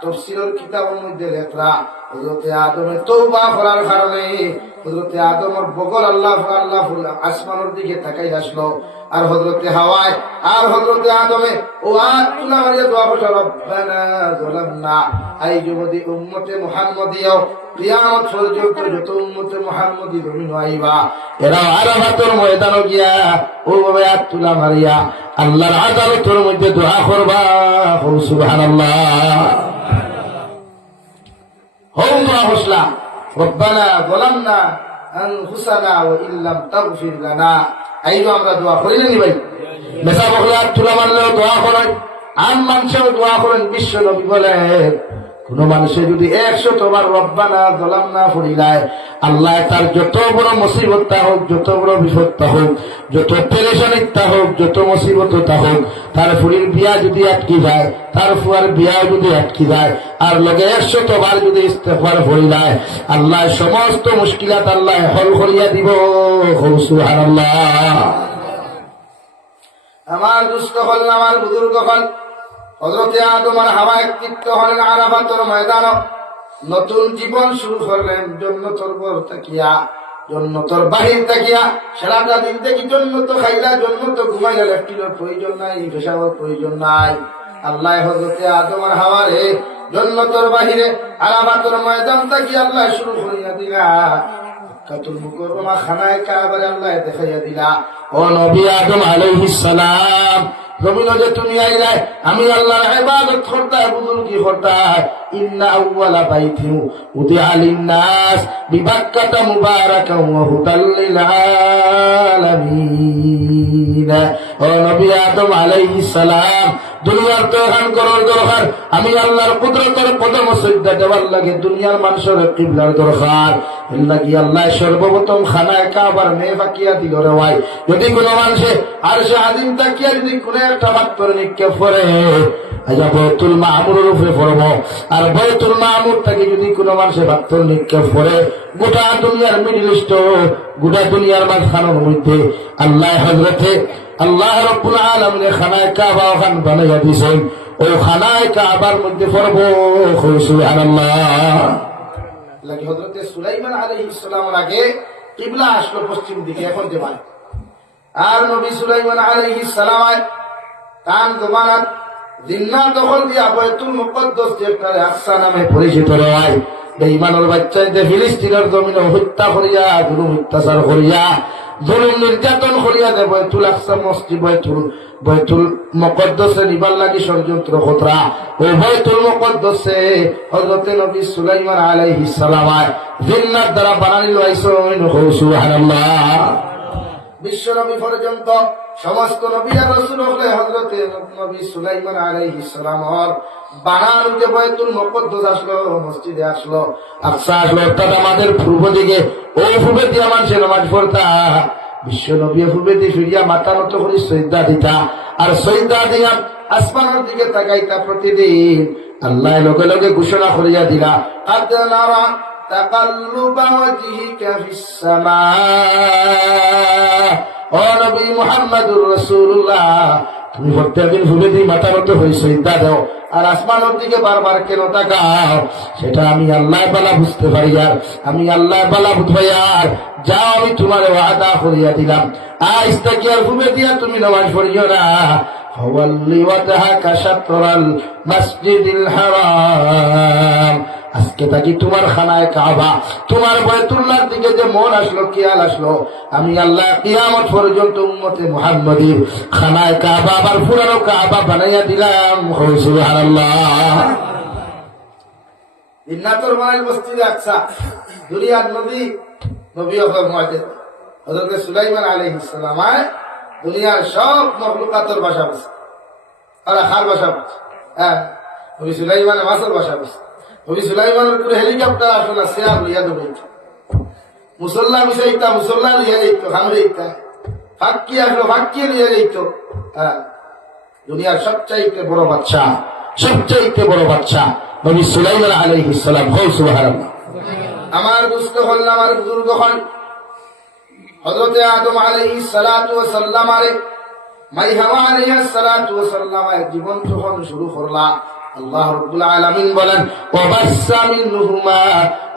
তাফসীরের কিতাবের মধ্যে লেখা হযরতে আদমের তওবা করার কারণে হযরতে আদমের বগল আল্লাহ আসমানের দিকে তাকাই আসলো। আর হযরতে হাওয়ায় আর হযরতে আদমে ও হাত তুলা মারিয়া দোয়া করল, রব্বানা যালামনা। আই যদি উম্মতে মুহাম্মদিয়া কিয়ামত পর্যন্ত যত উম্মতে মুহাম্মদি জমিন আইবা এরা আরাফাতের ময়দানে গিয়া ওভাবে হাত তুলা মারিয়া আল্লাহর আদালতের মধ্যে দোয়া করবা। সুবহানাল্লাহ। হোম দোয়া হসলা, রব্বানা যালামনা আনফুসানা ওয়া ইল্লাম তাগফির লানা। আইনো আমরা দোয়া করি না ভাই? মেসা বকলা তুলা মারলেও দোয়া করেন, আম মানুষেও দোয়া করেন। বিশ্ব নবী বলেন কোন মানুষে যদি 100 বার রব্বানা যালামনা পড়িলায় আল্লাহ তার যত বড় মুসিবতটা হোক, যত বড় বিপদটা হোক, যত পেরেশানিটা হোক, যত মুসিবতটা হোক, তার ফুরির বিয়া যদি আটকি যায়, তার ফুয়ার বিয়া যদি আটকি যায়, আর লগে 100 বার যদি ইস্তেগফার পড়িলায় আল্লাহ সমস্ত মুশকিলাত আল্লাহ হল করিয়া দিব। সুবহানাল্লাহ। আমার দুষ্ট হল, আমার বুজুর্গ হল হযরতে আদম আর হাওয়া একত্রিত হলেন আরাফাতের ময়দান। নতুন জীবন শুরু করলেন জন্নতর পর তাকিয়া, জন্নতর বাহির তাকিয়া। সারাটা দিন থেকে জন্নত খাইলা, জন্নত ঘুমাইলা, লেফটিনের প্রয়োজন নাই, পেশাবের প্রয়োজন নাই। আল্লাহ হযরতে আদম আর হাওয়ারে জন্নতর বাহিরে আরাফাতের ময়দান তাকিয়া আল্লাহ শুরু করিয়া দিলা কাতুল মুকররমা খানায়ে কাবার আল্লাহ দেখাইয়া দিলা। ও নবী আদম আলাইহিস সালাম, জমিনে যে তুমি আইলাই আমি আল্লাহর ইবাদত করতাম, বুজুর্গি করতাম। ইন্না আউওয়ালা বাইতিন উদিআ লিন-নাস বিবাক্কাতা মুবারাকান ওয়া হুদাল লিল আলামিন। ও নবী আদম আলাইহিস সালাম, দুনিয়ার তো এখন করার দরকার, আমি আল্লাহর কুদরতের কদম সজদা দেওয়ার লাগে দুনিয়ার মানুষের কিবলার দরকার। এর লাগি আল্লাহ সর্বপ্রথম খানায় কাবার মেয়ে বাকিয়া দিল রে ভাই। যদি কোনো মানুষে আর সে আদিম তাকিয়া যদি কোনো একটা পাত্র নিক্ষেপ করে আচ্ছা বয়তুল মামুরের উপরে পড়বো, আর বয়তুল মামুর থেকে যদি কোনো মানুষের পাত্র নিক্ষেপ করে গোটা দুনিয়ার মিডল ইস্ট, গোটা দুনিয়ার মাঝখানের মধ্যে আল্লাহ হযরতে আল্লাহ রাব্বুল আলামিন খানায় কাবা ওখান বানাইয়া দিয়েছেন, ওই খানায় কাবার মধ্যে পড়বো সুবহানাল্লাহ। লাগে হযরতে সুলাইমান আলাইহিস সালামের আগে কিবলা আসলো পশ্চিম দিকে, এখন দেওয়াল। আর নবী সুলাইমান আলাইহিস সালাম তান জমানাত জিন্নাত দখল দিয়া বাইতুল মুকদ্দাস যেখানে আকসা নামে পরিচিত রয়, বেঈমানের বাচ্চাদের ফিলিস্তিনের জমিনে হত্যা করিয়া জুলুম অত্যাচার করিয়া জুলুম নির্যাতন করিয়া দে বাইতুল আকসা মসজিদ বাইতুল মুকদ্দাসে নিবার লাগি ষড়যন্ত্র খতরা। ও বাইতুল মুকদ্দাসে হযরতে নবী সুলাইমান আলাইহিস সালাম জিন্নাত দ্বারা বানাইল আইসন সুবহানাল্লাহ। বিশ্ব নবী পর্যন্ত সমস্ত নবী আর রাসূল হলে হযরতে নবী সুলাইমান আলাইহিস সালামের বানানো যে বাইতুল মুকদ্দাস আসলো, মসজিদে আসলো, আকসা আসলো, অর্থাৎ আমাদের পূর্ব দিকে ও পূর্ব দিয়ে মানুষের নামাজ পড়তা, বিশ্ব নবী পূর্ব দিয়ে ফিরিয়া মাথা নত করে সজদা দিতা, আর সজদা দিয়া আসমানের দিকে তাকাইতা প্রতিদিন। আল্লাহ লগে লগে ঘোষণা করিয়া দিলা কাদ নারা তাকাল্লুবা ওয়াজহিকা ফিস সামা, ও নবী মুহাম্মদুর রাসূলুল্লাহ তুমি প্রত্যেকদিন ভুলে দিয়ে মাথা নত হয়ে সজদা দাও আর আসমানের দিকে বারবার কেন তাকাও, সেটা আমি আল্লাহ বালা বুঝতে পারি, আর আমি আল্লাহ বালা বুঝবাই। আর যাও আমি তোমার ওয়াদা করিয়া দিলাম আজ থেকে আর ভুলে দিয়া তুমি নামাজ পড়িও না। ফাওয়াল্লি ওয়াজহাকা শাতরাল মাসজিদিল হারাম, আজকে থাকি তোমার খানায় কাবা, তোমার বাইতুল্লাহর দিকে যে মন আসলো, খেয়াল আসলো, আমি আল্লাহ কিয়ামত পর্যন্ত উম্মতে মুহাম্মাদীর খানায় কাবা আবার পুরানো কাবা বানাইয়া দিলাম সুবহানাল্লাহ। জিন্নাতুল মাইল মসজিদে আকসা দুনিয়ার নবী হযরত সুলাইমান আলাইহিস সালাম দুনিয়ার সব মখলুকাতের ভাষা বলছে, আর খার ভাষা বলছে। হ্যাঁ, নবী সুলাইমান মাছের ভাষা বলছে। নবী সুলাইমানের উপরে হেলিকপ্টার আসলো না, সে আর লইয়া দেবে মুসল্লা মিশাইতা, মুসল্লা লইয়া যাইতো, খান যাইতা, ফাঁকি আসলো, ফাঁকি লইয়া যাইতো। হ্যাঁ, দুনিয়ার সবচাইতে বড় বাচ্চা, সবচাইতে বড় বাচ্চা নবী সুলাইমান আলাইহিস সালাম। সুবহানাল্লাহ। আমার দুস্থ হল, আমার বুজুর্গ হল হযরতে আদম আলাইহিস সালাতু ওয়াস সালাম আরে মাই হাওয়া আলাইহিস সালাতু ওয়াস সালাম জীবন যখন শুরু করলা, আল্লাহ রাব্বুল আলামিন বলেন ওয়াবাসসা মিনহুমা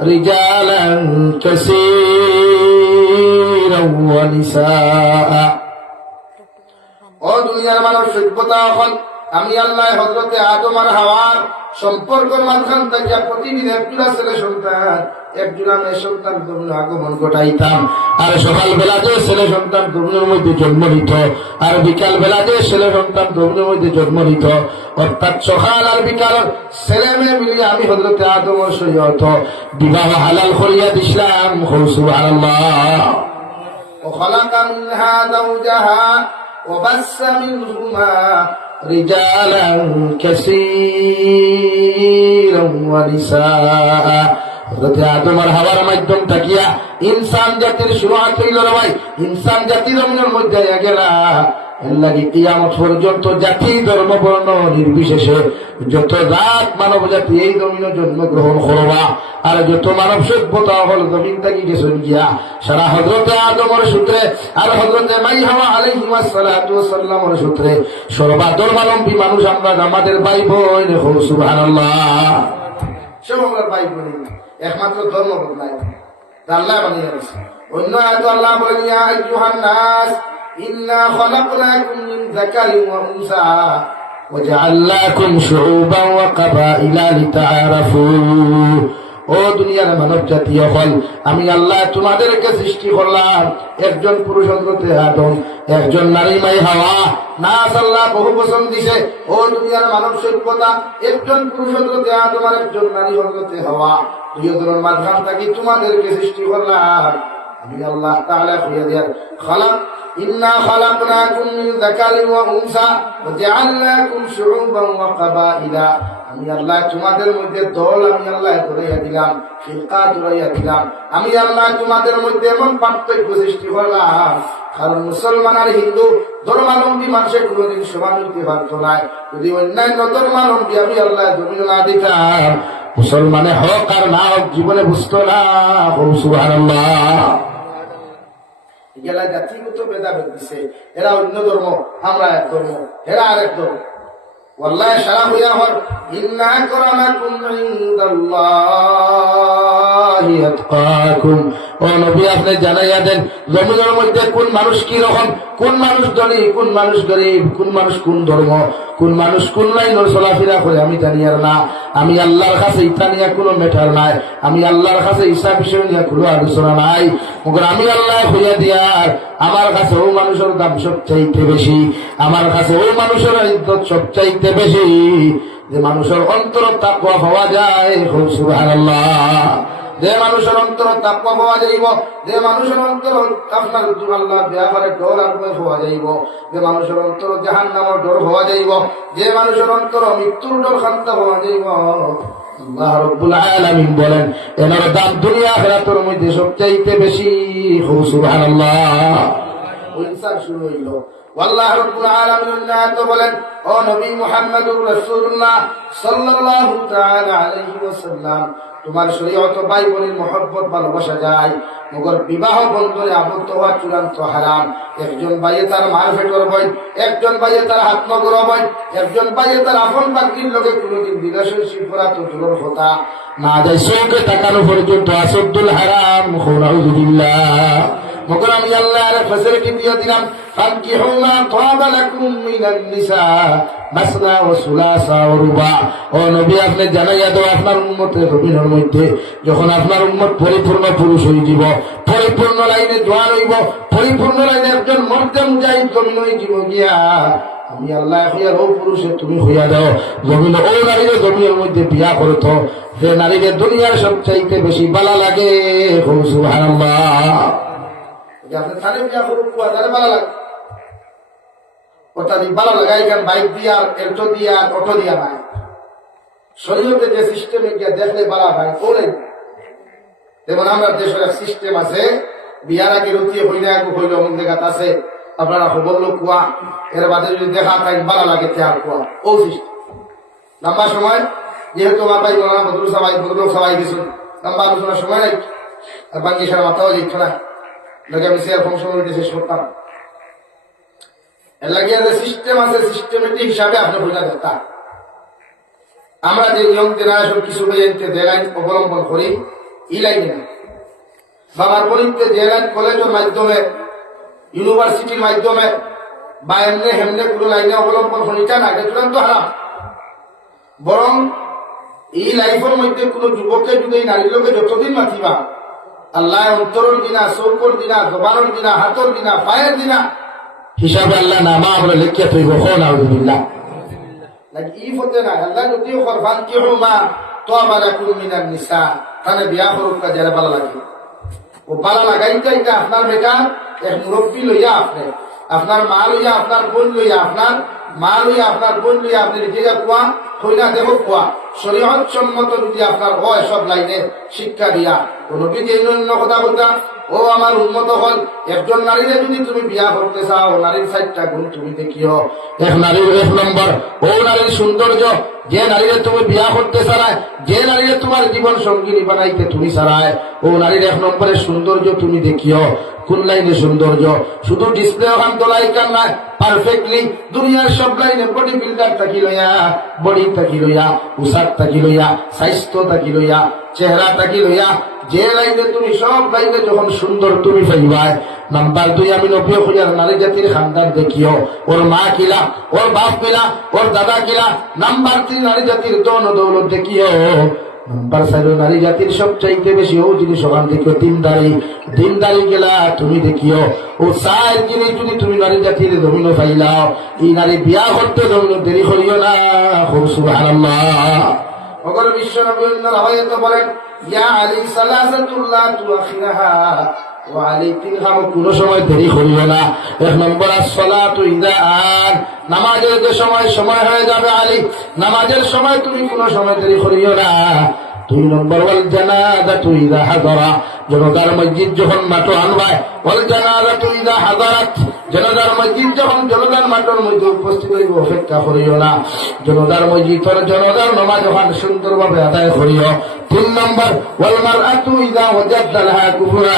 রিজালান কাসীরান ওয়া নিসাআ। ও দুনিয়ার মানব সভ্যতা হল আমি আল্লাহ হযরতে আদম আর হাওয়ার সম্পর্কের মাঝখান থেকে প্রতিদিন একজোড়া ছেলে সন্তান, একজোড়া মেয়ে সন্তান জমির আগমন ঘটাইতাম। আর সকাল বেলা যে ছেলে সন্তান জমির মধ্যে জন্ম নিত, আর বিকাল বেলা যে ছেলে সন্তান জমির মধ্যে জন্ম নিত, অর্থাৎ সকাল আর বিকাল ছেলে মেয়ে মিলিয়ে আমি হযরতে আদমের শরীয়ত বিবাহ হালাল করিয়া দিছিলাম সুবহানাল্লাহ। وخلق منها زوجها وبث منهما رجالا كثيرا ونساء। হযরত আদম আর হাওয়ার মাধ্যম থাকিয়া ইনসান জাতির শুরুয়াত হইল রে ভাই, ইনসান জাতির মধ্যে গেলা। এর লাগি কিয়ামত পর্যন্ত জাতি ধর্ম বর্ণ নির্বিশেষে যত জাত মানব জাতি এই জমিনে জন্মগ্রহণ করবা, আর যত মানব সভ্যতা হল জমিন থেকে গেছেন গিয়া সারা হযরতে আদমের সূত্রে আর হযরতে মাই হাওয়া আলাইহিস সালাতু ওয়াস সালামের সূত্রে সর্বধর্মাবলম্বী মানুষ আমরা, আমাদের ভাই বোন। সুবহানাল্লাহ। সব আমরা ভাই বোন, একমাত্র ধর্ম বদলাই আল্লাহ বানিয়ে রাখছে। অন্য আয়াতে আল্লাহ বলেন ইয়া আইয়ুহান নাস ইন্না খলাকনাকুম মিন যাকারিন ওয়া উনসা ওয়া জাআলনাকুম শুউবান ওয়া কাবাইলা লিতাআরাফু। ও দুনিয়ার মানব জাতি হল আমি আল্লাহ তোমাদেরকে সৃষ্টি করলাম, একজন পুরুষ হযরতে আদম, একজন নারী মাই হাওয়া। নাস আল্লাহ বহু পছন্দ দিছে। ও দুনিয়ার মানব সভ্যতা, একজন পুরুষ হযরতে আদম আর একজন নারী হযরতে হাওয়া, দুইজনের মাঝখান থেকে তোমাদেরকে সৃষ্টি করলাম। আমি আল্লাহ তাআলা কইয়া দিয়ার খালাক ইন্না খালাকনাকুম মিন যাকারিন ওয়া উনসা ওয়া জাআলনাকুম শুউবান ওয়া কাবাইলা আমি আল্লাহ তোমাদের মধ্যে দল আমি আল্লাহ ধরাইয়া দিলাম ফিরকা ধরাইয়া দিলাম আমি আল্লাহ তোমাদের মধ্যে এমন পার্থক্য সৃষ্টি করলাম কারণ মুসলমান আর হিন্দু ধর্মাবলম্বী মানুষের কোনোদিন সমান হইতে পারত না যদি অন্যান্য ধর্মাবলম্বী আমি আল্লাহ জমিন না দিতাম মুসলমানে হক আর না হোক জীবনে বুঝতো না সুবহানাল্লাহ এগুলা জাতিগত ভেদাভেদ দিছে এরা অন্য ধর্ম আমরা এক ধর্ম এরা আরেক ধর্ম ওয়াল্লাহি সারা হইয়া হর ইন্না আকরামাকুম ইনদাল্লাহি আতকাকুম ও নবী আপনি জানাইয়া দেন জমিনের মধ্যে কোন মানুষ কি রকম কোন মানুষ ধনী কোন মানুষ গরিব কোন মানুষ কোন ধর্ম কোন মানুষ কোন লাইনের চলাফেরা করে আমি জানি আর না আমি আল্লাহর কাছে ইটা নিয়ে কোনো মেটার নাই আমি আল্লাহর কাছে হিসাব বিষয় নিয়ে কোনো আলোচনা নাই মগর আমি আল্লাহ হইয়া দিয়ার আমার কাছে ও মানুষের দাম সবচাইতে বেশি আমার কাছে ও মানুষের ইজ্জত সবচাইতে বেশি যে মানুষের অন্তর তাকওয়া পাওয়া যায় সুবহানাল্লাহ যে মানুষের অন্তর তাকওয়া পাওয়া যাইব যে মানুষের অন্তর আপনার আল্লাহ ব্যাপারে ডর আর ভয় পাওয়া যাইব যে মানুষের অন্তর জাহান্নামের ডর হওয়া যাইব যে মানুষের অন্তর মৃত্যুর ডর খান্তা হওয়া যাইব আল্লাহ রাব্বুল আলামিন বলেন এনার দাম দুনিয়া আখিরাতের মধ্যে সবচাইতে বেশি সুবহানাল্লাহ ওই ইনসান শুরু হইল আল্লাহ রাব্বুল আলামিন তো বলেন ও নবী মুহাম্মদুর রাসূলুল্লাহ সাল্লাল্লাহু তাআলা আলাইহি ওয়াসাল্লাম তোমার শরীয়ত ভাই বোনের মহব্বত ভালোবাসা যায় মগর বিবাহ বন্ধনে আবদ্ধ হওয়া চূড়ান্ত হারাম একজন ভাইয়ে তার মার ফেটর বই একজন ভাইয়ে তার হাত নগর বই একজন ভাইয়ে তার আপন বাকির লোকে কোনোদিন রিলেশনশিপ করা তো দূরের কথা না যায় চোখে তাকানো পর্যন্ত আসদ্দুল হারাম নাউযুবিল্লাহ মগর আমি আল্লাহ এর ফ্যাসিলিটি দিয়ে দিলাম ফানকিহু মা তাবা লাকুম মিনান নিসা মাসনা ওয়া সুলাসা ওয়া রুবা ও নবী আপনি জানাইয়া দাও আপনার উম্মতের রবিনের মধ্যে যখন আপনার উম্মত পরিপূর্ণ পুরুষ হয়ে যাব পরিপূর্ণ লাইনে জোয়ান হইব পরিপূর্ণ লাইনে একজন মর্দে মুজাহিদ জমিন হয়ে যাব গিয়া আমি আল্লাহ হইয়া ও পুরুষে তুমি হইয়া দাও জমিন ও নারীর জমিনের মধ্যে বিয়া করতো যে নারীকে দুনিয়ার সবচাইতে বেশি ভালো লাগে সুবহানাল্লাহ আপনি তারে বিয়া করুন তারে ভালো লাগে অর্থাৎ ভালো লাগাই গান বাইক দিয়া এল্টো দিয়া অটো দিয়া নাই শরীয়তে যে সিস্টেমে গিয়া দেখলে ভালো ভাই বলেন যেমন আমরা দেশের এক সিস্টেম আছে বিয়ার আগে রুটিয়ে হইলে আগে হইলে অমুক জায়গাত আছে আপনারা বললো কুয়া এর বাদে যদি দেখা তাই ভালো লাগে তেহার কুয়া ও সিস্টেম লম্বা সময় যেহেতু আমার ভাই বলা বদলু সবাই কিছু লম্বা আলোচনার সময় নাই আর বাকি সারা মাথাও দিচ্ছ না লাগে আমি শেয়ার ফাংশন শেষ করতাম এর লাগে সিস্টেম আছে সিস্টেমেটিক হিসাবে আপনি বোঝা যেত আমরা যে ইয়ং জেনারেশন কিছু যে লাইন অবলম্বন করি এই লাইনে না বাবার গণিতে যে লাইন কলেজের মাধ্যমে ইউনিভার্সিটির মাধ্যমে বা এমনি হেমনে কোনো লাইনে অবলম্বন করি এটা না এটা চূড়ান্ত হারাম বরং এই লাইফের মধ্যে কোনো যুবকের যুগে নারীর লোকে যতদিন মাতিবা আল্লাহ অন্তরের দিনা চৌকর দিনা জবানের দিনা হাতের দিনা পায়ের দিনা হিসাবে আল্লাহ নামা আমরা লিখিয়া তুই বখন আউযুবিল্লাহ ই হতে না আল্লাহ যদিও করবান কি হুমা তাবা লাকুম মিনান নিসা তাহলে বিয়া করুক যারা ভালো লাগে ও ভালো লাগাইতে এটা আপনার বেটা এক মুরব্বী লইয়া আপনি আপনার মা লইয়া আপনার বোন লইয়া আপনার মা লইয়া আপনার বোন লইয়া আপনি লিখে যা কোয়া হইনা দেব কোয়া শরীয়ত সম্মত যদি আপনার হয় সব লাইনে শিক্ষা দিয়া কোন বিধি অন্য কথা বলতা ও আমার উন্মত হল একজন নারীরে যদি তুমি বিয়া করতে চাও নারীর 4টা গুণ তুমি দেখিও এক নারীর 1 নম্বর ও নারীর সৌন্দর্য যে নারীরে তুমি বিয়া করতে চালায় যে নারীরে তোমার জীবন সঙ্গিনী বানাইতে তুমি চালায় ও নারীর 1 নম্বরের সৌন্দর্য তুমি দেখিও কোন লাইনে সৌন্দর্য শুধু ডিসপ্লে ওখান তোলাই কান না পারফেক্টলি দুনিয়ার সব লাইনে বডি বিল্ডার থাকি লইয়া বডি থাকি লইয়া উসাদ থাকি লইয়া স্বাস্থ্য থাকি লইয়া চেহারা থাকি লইয়া যে লাইনে তুমি সব লাইনে যখন সুন্দর তুমি পাইবাই নাম্বার 2 আমি নবী খুঁজার নারী জাতির খানদান দেখিও ওর মা কিলা ওর বাপ কিলা ওর দাদা কিলা নাম্বার 3 নারী জাতির দৌন দৌলত দেখিও নাম্বার 4 নারী জাতির সবচাইতে বেশি ও জিনিস ওখান দেখিও দিনদারি গেলা তুমি দেখিও ও 4 জিনিস যদি তুমি নারী জাতির জমিন পাইলাও এই নারী বিয়া করতে জমিন দেরি করিও না সুবহানাল্লাহ অগর বিশ্ব নবী বলেন ইয়া আলী সালাসাতুল্লাহ তুআখিরাহা ও আলী তিন খাম কোন সময় দেরি করিও না। 1 নম্বর আসসালাতু ইযা আন, নামাজের যে সময় হয়ে যাবে আলী, নামাজের সময় তুমি কোন সময় দেরি করিও না। 2 নম্বর ওয়াল জানাজাতু ইযা হাদারা, জনাজার মসজিদ যখন মাঠে আনবায়, ওয়াল জানাজাতু ইযা হাদারাত, জনাজার মসজিদ যখন জনাজার মাঠের মধ্যে উপস্থিত হইব অপেক্ষা করিও না। জনাজার মসজিদের জনাজার নামাজ যখন সুন্দরভাবে আদায় করিও। 3 নম্বর ওয়াল মারআতু ইযা ওয়াজাদা লাহা কুবরা,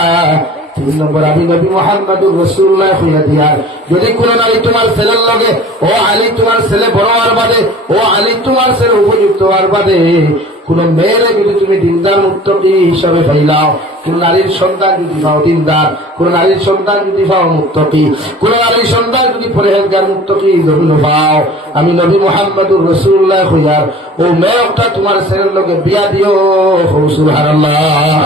3 নম্বর আমি নবী মুহাম্মদুর রাসূলুল্লাহ হইয়া দিয়ার, যদি কোন নারী তোমার ছেলের লগে, ও আলী তোমার ছেলে বড় হওয়ার বাদে, ও আলী তোমার ছেলে উপযুক্ত হওয়ার বাদে কোন মেয়েরে যদি তুমি দিনদার মুত্তাকি হিসাবে পাইলাও, কোন নারীর সন্তান যদি পাও দিনদার, কোন নারীর সন্তান যদি পাও মুত্তাকি, কোন নারীর সন্তান যদি পরহেজগার মুত্তাকি যদি পাও, আমি নবী মুহাম্মদুর রাসূলুল্লাহ হইয়ার ও মেয়েটা তোমার ছেলের লগে বিয়া দিও। সুবহানাল্লাহ।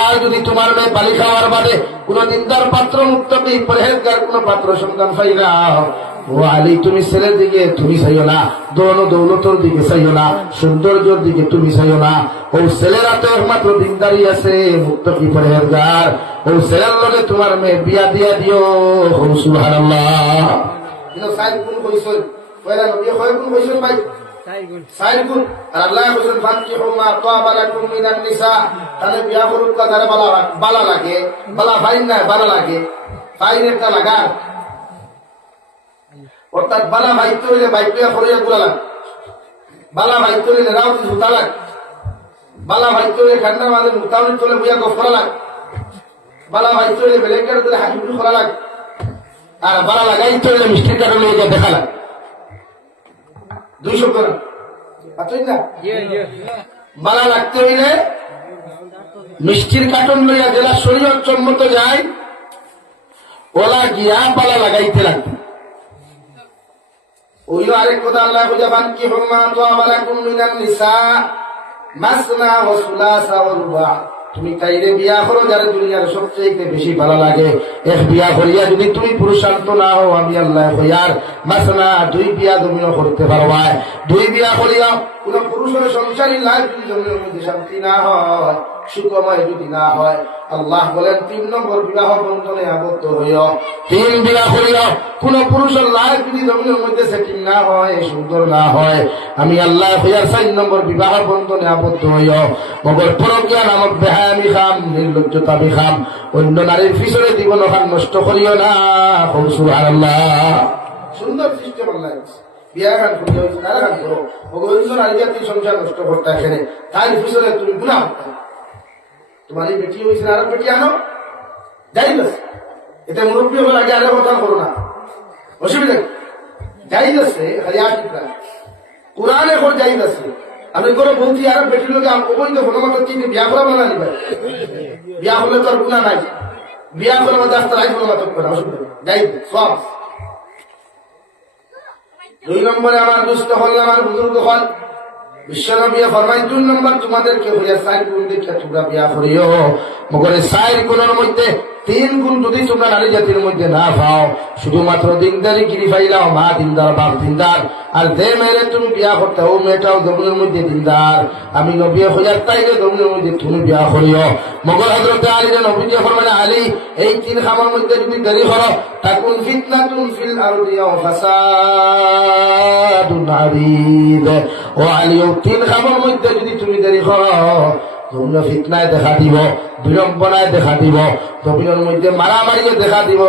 আর যদি তোমার মেয়ে বালি খাওয়ার বাদে কোন দিনদার পাত্র মুত্তাকি পরহেজগার কোন পাত্র সন্তান পাইলাও, ও আলী তুমি ছেলের দিকে তুমি চাইও না, দৌলতর দিকে চাইও না, সৌন্দর্যের দিকে তুমি চাইও না। ও ছেলেরা তো একমাত্র দিনদারি আছে, মুত্তাকি পরহেজগার, ও ছেলের লগে তোমার মেয়ে বিয়া দিয়া দিও। সুবহানাল্লাহ। কিন্তু 4 গুণ কইছেন, পয়লা নবী কয় গুণ কইছেন ভাই? 4 গুণ। আর আল্লাহ কইছেন ফানকিহু মা তাবা লাকুম মিনান নিসা, তাহলে বিয়া করুক যারা বালা লাগে, বালা ভাই না বালা লাগে, ভাইয়ের কা লাগা, অর্থাৎ বালা ভাই তৈরি বাইক করিয়া গুলালাম, বালা ভাই তৈরি রাও জুতা লাগ, বালা ভাই তৈরি ঠান্ডা মাঝে মুতাউনি চলে বুয়া গফরা লাগ, বালা ভাই তৈরি বেলেকার দিলে হাসি করা লাগ, আর বালা লাগাই তৈরি মিষ্টির কারণে এটা দেখা লাগ। 200 করে আচ্ছা না, বালা লাগতে হইলে মিষ্টির কার্টন লইয়া জেলা শরীয়ত সম্মত যায়, ওলা গিয়া বালা লাগাইতে লাগবে। ওইও আরেক কথা আল্লাহ বুঝাবান কি হুমা তাবা লাকুম মিনান নিসা মাসনা ওয়া সুলাসা ওয়া রুবা, তুমি তাইরে বিয়া করো যারা দুনিয়ার সবচেয়ে বেশি ভালো লাগে। এক বিয়া করিয়া যদি তুমি পুরুষান্ত না হও, আমি আল্লাহ কইয়ার মাসনা 2 বিয়া তুমিও করতে পারবা। 2 বিয়া করিয়া কোন পুরুষের সংসারী লাইফ যদি জমির মধ্যে শান্তি না হয়, সুখময় যদি না হয়, আল্লাহ বলেন 3 নম্বর বিবাহ বন্ধনে আবদ্ধ হইও। 3 বিবাহ করিও, কোন পুরুষের লাইফ যদি জমির মধ্যে সেটিং না হয়, সুন্দর না হয়, আমি আল্লাহ কইয়ার 4 নম্বর বিবাহ বন্ধনে আবদ্ধ হইও। মগর পরকিয়া নামক বেহায়ামি খাম, নির্লজ্জতা বিখাম, অন্য নারীর পিছনে জীবন ওখান নষ্ট করিও না। সুবহানাল্লাহ। সুন্দর সিস্টেম আল্লাহ বিয়া গান করিও, তারা গান করো, অন্য নারী জাতির সংসার নষ্ট করতে এখানে তার পিছনে তুমি গুনাহ করতে। তোমার এই বেটি হয়েছে আর বেটি আনো যাই আছে, এটা মুরব্বী হওয়ার আগে আরো কথা করো না, অসুবিধা যাই আছে। খালি আসি প্রায় কোরআনে এখন যাই আছে, আমি কোনো বলছি আর বেটির লোক অবৈধ কোনো মতো চিনি বিয়া করা না নিবে, বিয়া হলে তো আর গুণা নাই, বিয়া করে মতো আসতে রাই কোনো মতো করে অসুবিধা যাই সব। 2 নম্বরে আমার দুষ্ট হল, আমার বুজুর্গ হল, বিশ্বনবী ফরমাই 2 নম্বর তোমাদেরকে হইয়া 4 গুণ দেখে তোমরা বিয়া করিও। মগরে 4 গুণের মধ্যে 3 গুণ যদি তোমরা নারী জাতির মধ্যে না পাও, শুধুমাত্র দিনদারি গিরি পাইলাও, মা দিনদার, বাপ দিনদার, আর যে মেয়েরে তুমি বিয়া করতে ও মেয়েটাও জমিনের মধ্যে দিনদার, আমি নবী হইয়ার তাইলে জমিনের মধ্যে তুমি বিয়া করিও। মগর হযরতে আলী নবীজি ফরমানে আলী এই 3 খামের মধ্যে যদি দেরি করো, তাকুন ফিতনাতুন ফিল আরদি ওয়া ফাসাদুন আরিদ। ও আলী 3 খামের মধ্যে যদি তুমি দেরি করো, তোমরা ফিতনায় দেখা দিব, বিড়ম্বনায় দেখা দিব, জমিনের মধ্যে মারামারিও দেখা দিব,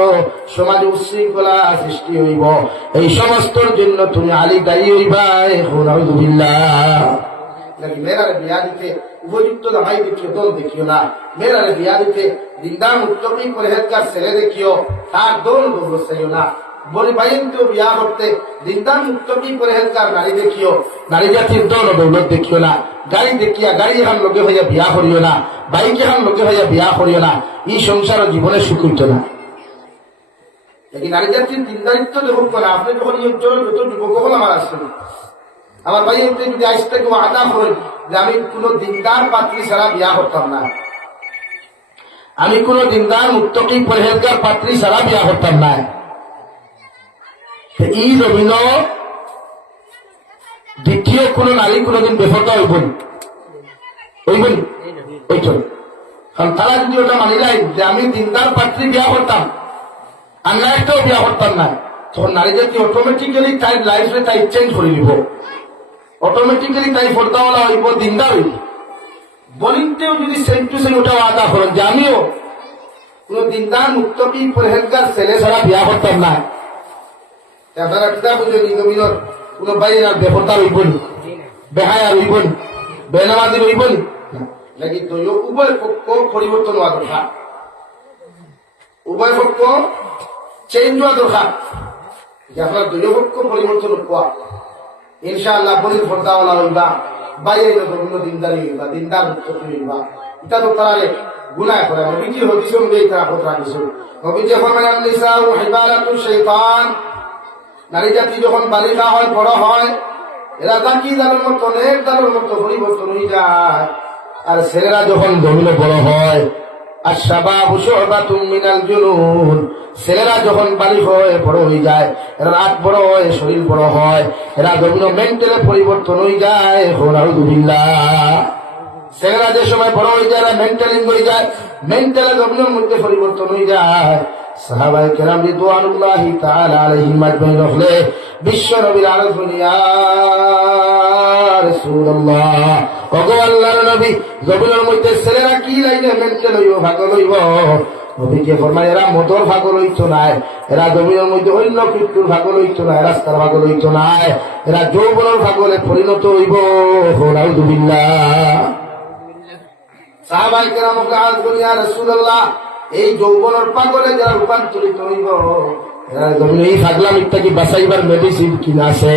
সমাজে উচ্ছৃঙ্খলা সৃষ্টি হইব। এই সমস্তর জন্য তুমি আলী দায়ী হইবা। আলহামদুলিল্লাহ। মেয়েরারে বিয়া দিতে উপযুক্ত জামাই দেখিও, দল দেখিও না। মেয়েরারে বিয়া দিতে দিনদার মুত্তাকি পরহেজগার ছেলে দেখিও, তার দল দৌলত চাইও না। বলি ভাইকেও বিয়া করতে দিনদার মুত্তাকি পরহেজগার নারী দেখিও, নারী জাতির দল দৌলত দেখিও না। গাড়ি দেখিয়া গাড়ি এখন লোকে হইয়া বিয়া করিও না, বাইক এখন লোকে হইয়া বিয়া করিও না। এই সংসার জীবনে সুখ হইত না। নারী জাতির দিনদারিত্ব দেখুক না। আপনি যখন এই অঞ্চলের যত যুবক হল আমার আসছেন, আমার ভাই যদি আজ থেকে আদা করেন যে আমি কোন দিনদার পাত্রী ছাড়া বিয়া করতাম না, আমি কোন দিনদার মুত্তাকি পরহেজগার পাত্রী ছাড়া বিয়া করতাম না, এই জমিন দ্বিতীয় কোন নারী কোনদিন বেফরদা হইবনি, হইবনি, ওই চল কারণ তারা যদি ওটা মানি যায় যে আমি দিনদার পাত্রী বিয়া করতাম আর না একটাও বিয়া করতাম না, তখন নারী জাতি অটোমেটিক্যালি তাই লাইফে তাই চেঞ্জ করে দিব, অটোমেটিক্যালি তাই পর্দাওয়ালা হইব, দিনদার হইব। বলিতেও যদি সেম টু সেম ওটাও আদা করেন যে আমিও কোন দিনদার মুক্তবি পরহেজগার ছেলে ছাড়া বিয়া করতাম না, আপনারা কিতাব বুঝেনি জমিনের কোন বাইরে আর বেপরদার হইব নি, বেহায়ার হইব নি, বেনামাজি হইব নি নাকি? তো উভয় পক্ষ পরিবর্তন হওয়া দরকার, উভয় পক্ষ চেঞ্জ হওয়া দরকার, যে আপনার দুই পক্ষ পরিবর্তন হওয়া। ইনশাআল্লাহ বলির পর্দাওয়ালা হইবা, বাইরে বিভিন্ন দিনদারি হইবা, দিনদার মুক্তবি হইবা। এটা তো তারা গুনাহ করে। নবীজি হদিস অনুযায়ী তারা কথা দিয়েছেন। নবীজি ফরমালেন নিসাউ হিবালাতু শাইতান, নারী জাতি যখন বালিকা হয়, বড় হয়, এরা জাকি দালের মতো অনেক দালের মতো পরিবর্তন হয়ে যায়। আর ছেলেরা যখন জমিনে বড় হয়, আর শাবাবু শুবাতুম মিনাল জুনুন, ছেলেরা যখন বালিক হয়, বড় হয়ে যায়, এরা রাত বড় হয়, শরীর বড় হয়, এরা জমিনে মেন্টালে পরিবর্তন হয়ে যায়। নাউযুবিল্লাহ। ছেলেরা যে সময় বড় হয়ে যায়, মেন্টালিং হয়ে যায়, মেন্টাল জমিনের মধ্যে পরিবর্তন হয়ে যায়। সাহাবায়ে কেরাম রিদওয়ানুল্লাহি তাআলা আলাইহিম আজমাইন হলে বিশ্ব নবীর আরজ ইয়া রাসূলুল্লাহ, ওগো আল্লাহর নবী, জমিনের মধ্যে ছেলেরা কি লাইনে মেন্টাল হইব, পাগল হইব? নবীকে ফরমায় এরা মদর পাগল হইতো নাই, এরা জমিনের মধ্যে অন্য কিছুর পাগল হইতো না, রাস্তার পাগল হইতো নাই, এরা যৌবনের পাগলে পরিণত হইব। নাউযুবিল্লাহ। সাহাবায়ে কেরাম বললেন ইয়া রাসূলুল্লাহ, এই যৌবনের পাগলে যারা রূপান্তরিত হইব, এই পাগলা মিথ্যা কি বাঁচাইবার মেডিসিন কিনা আছে?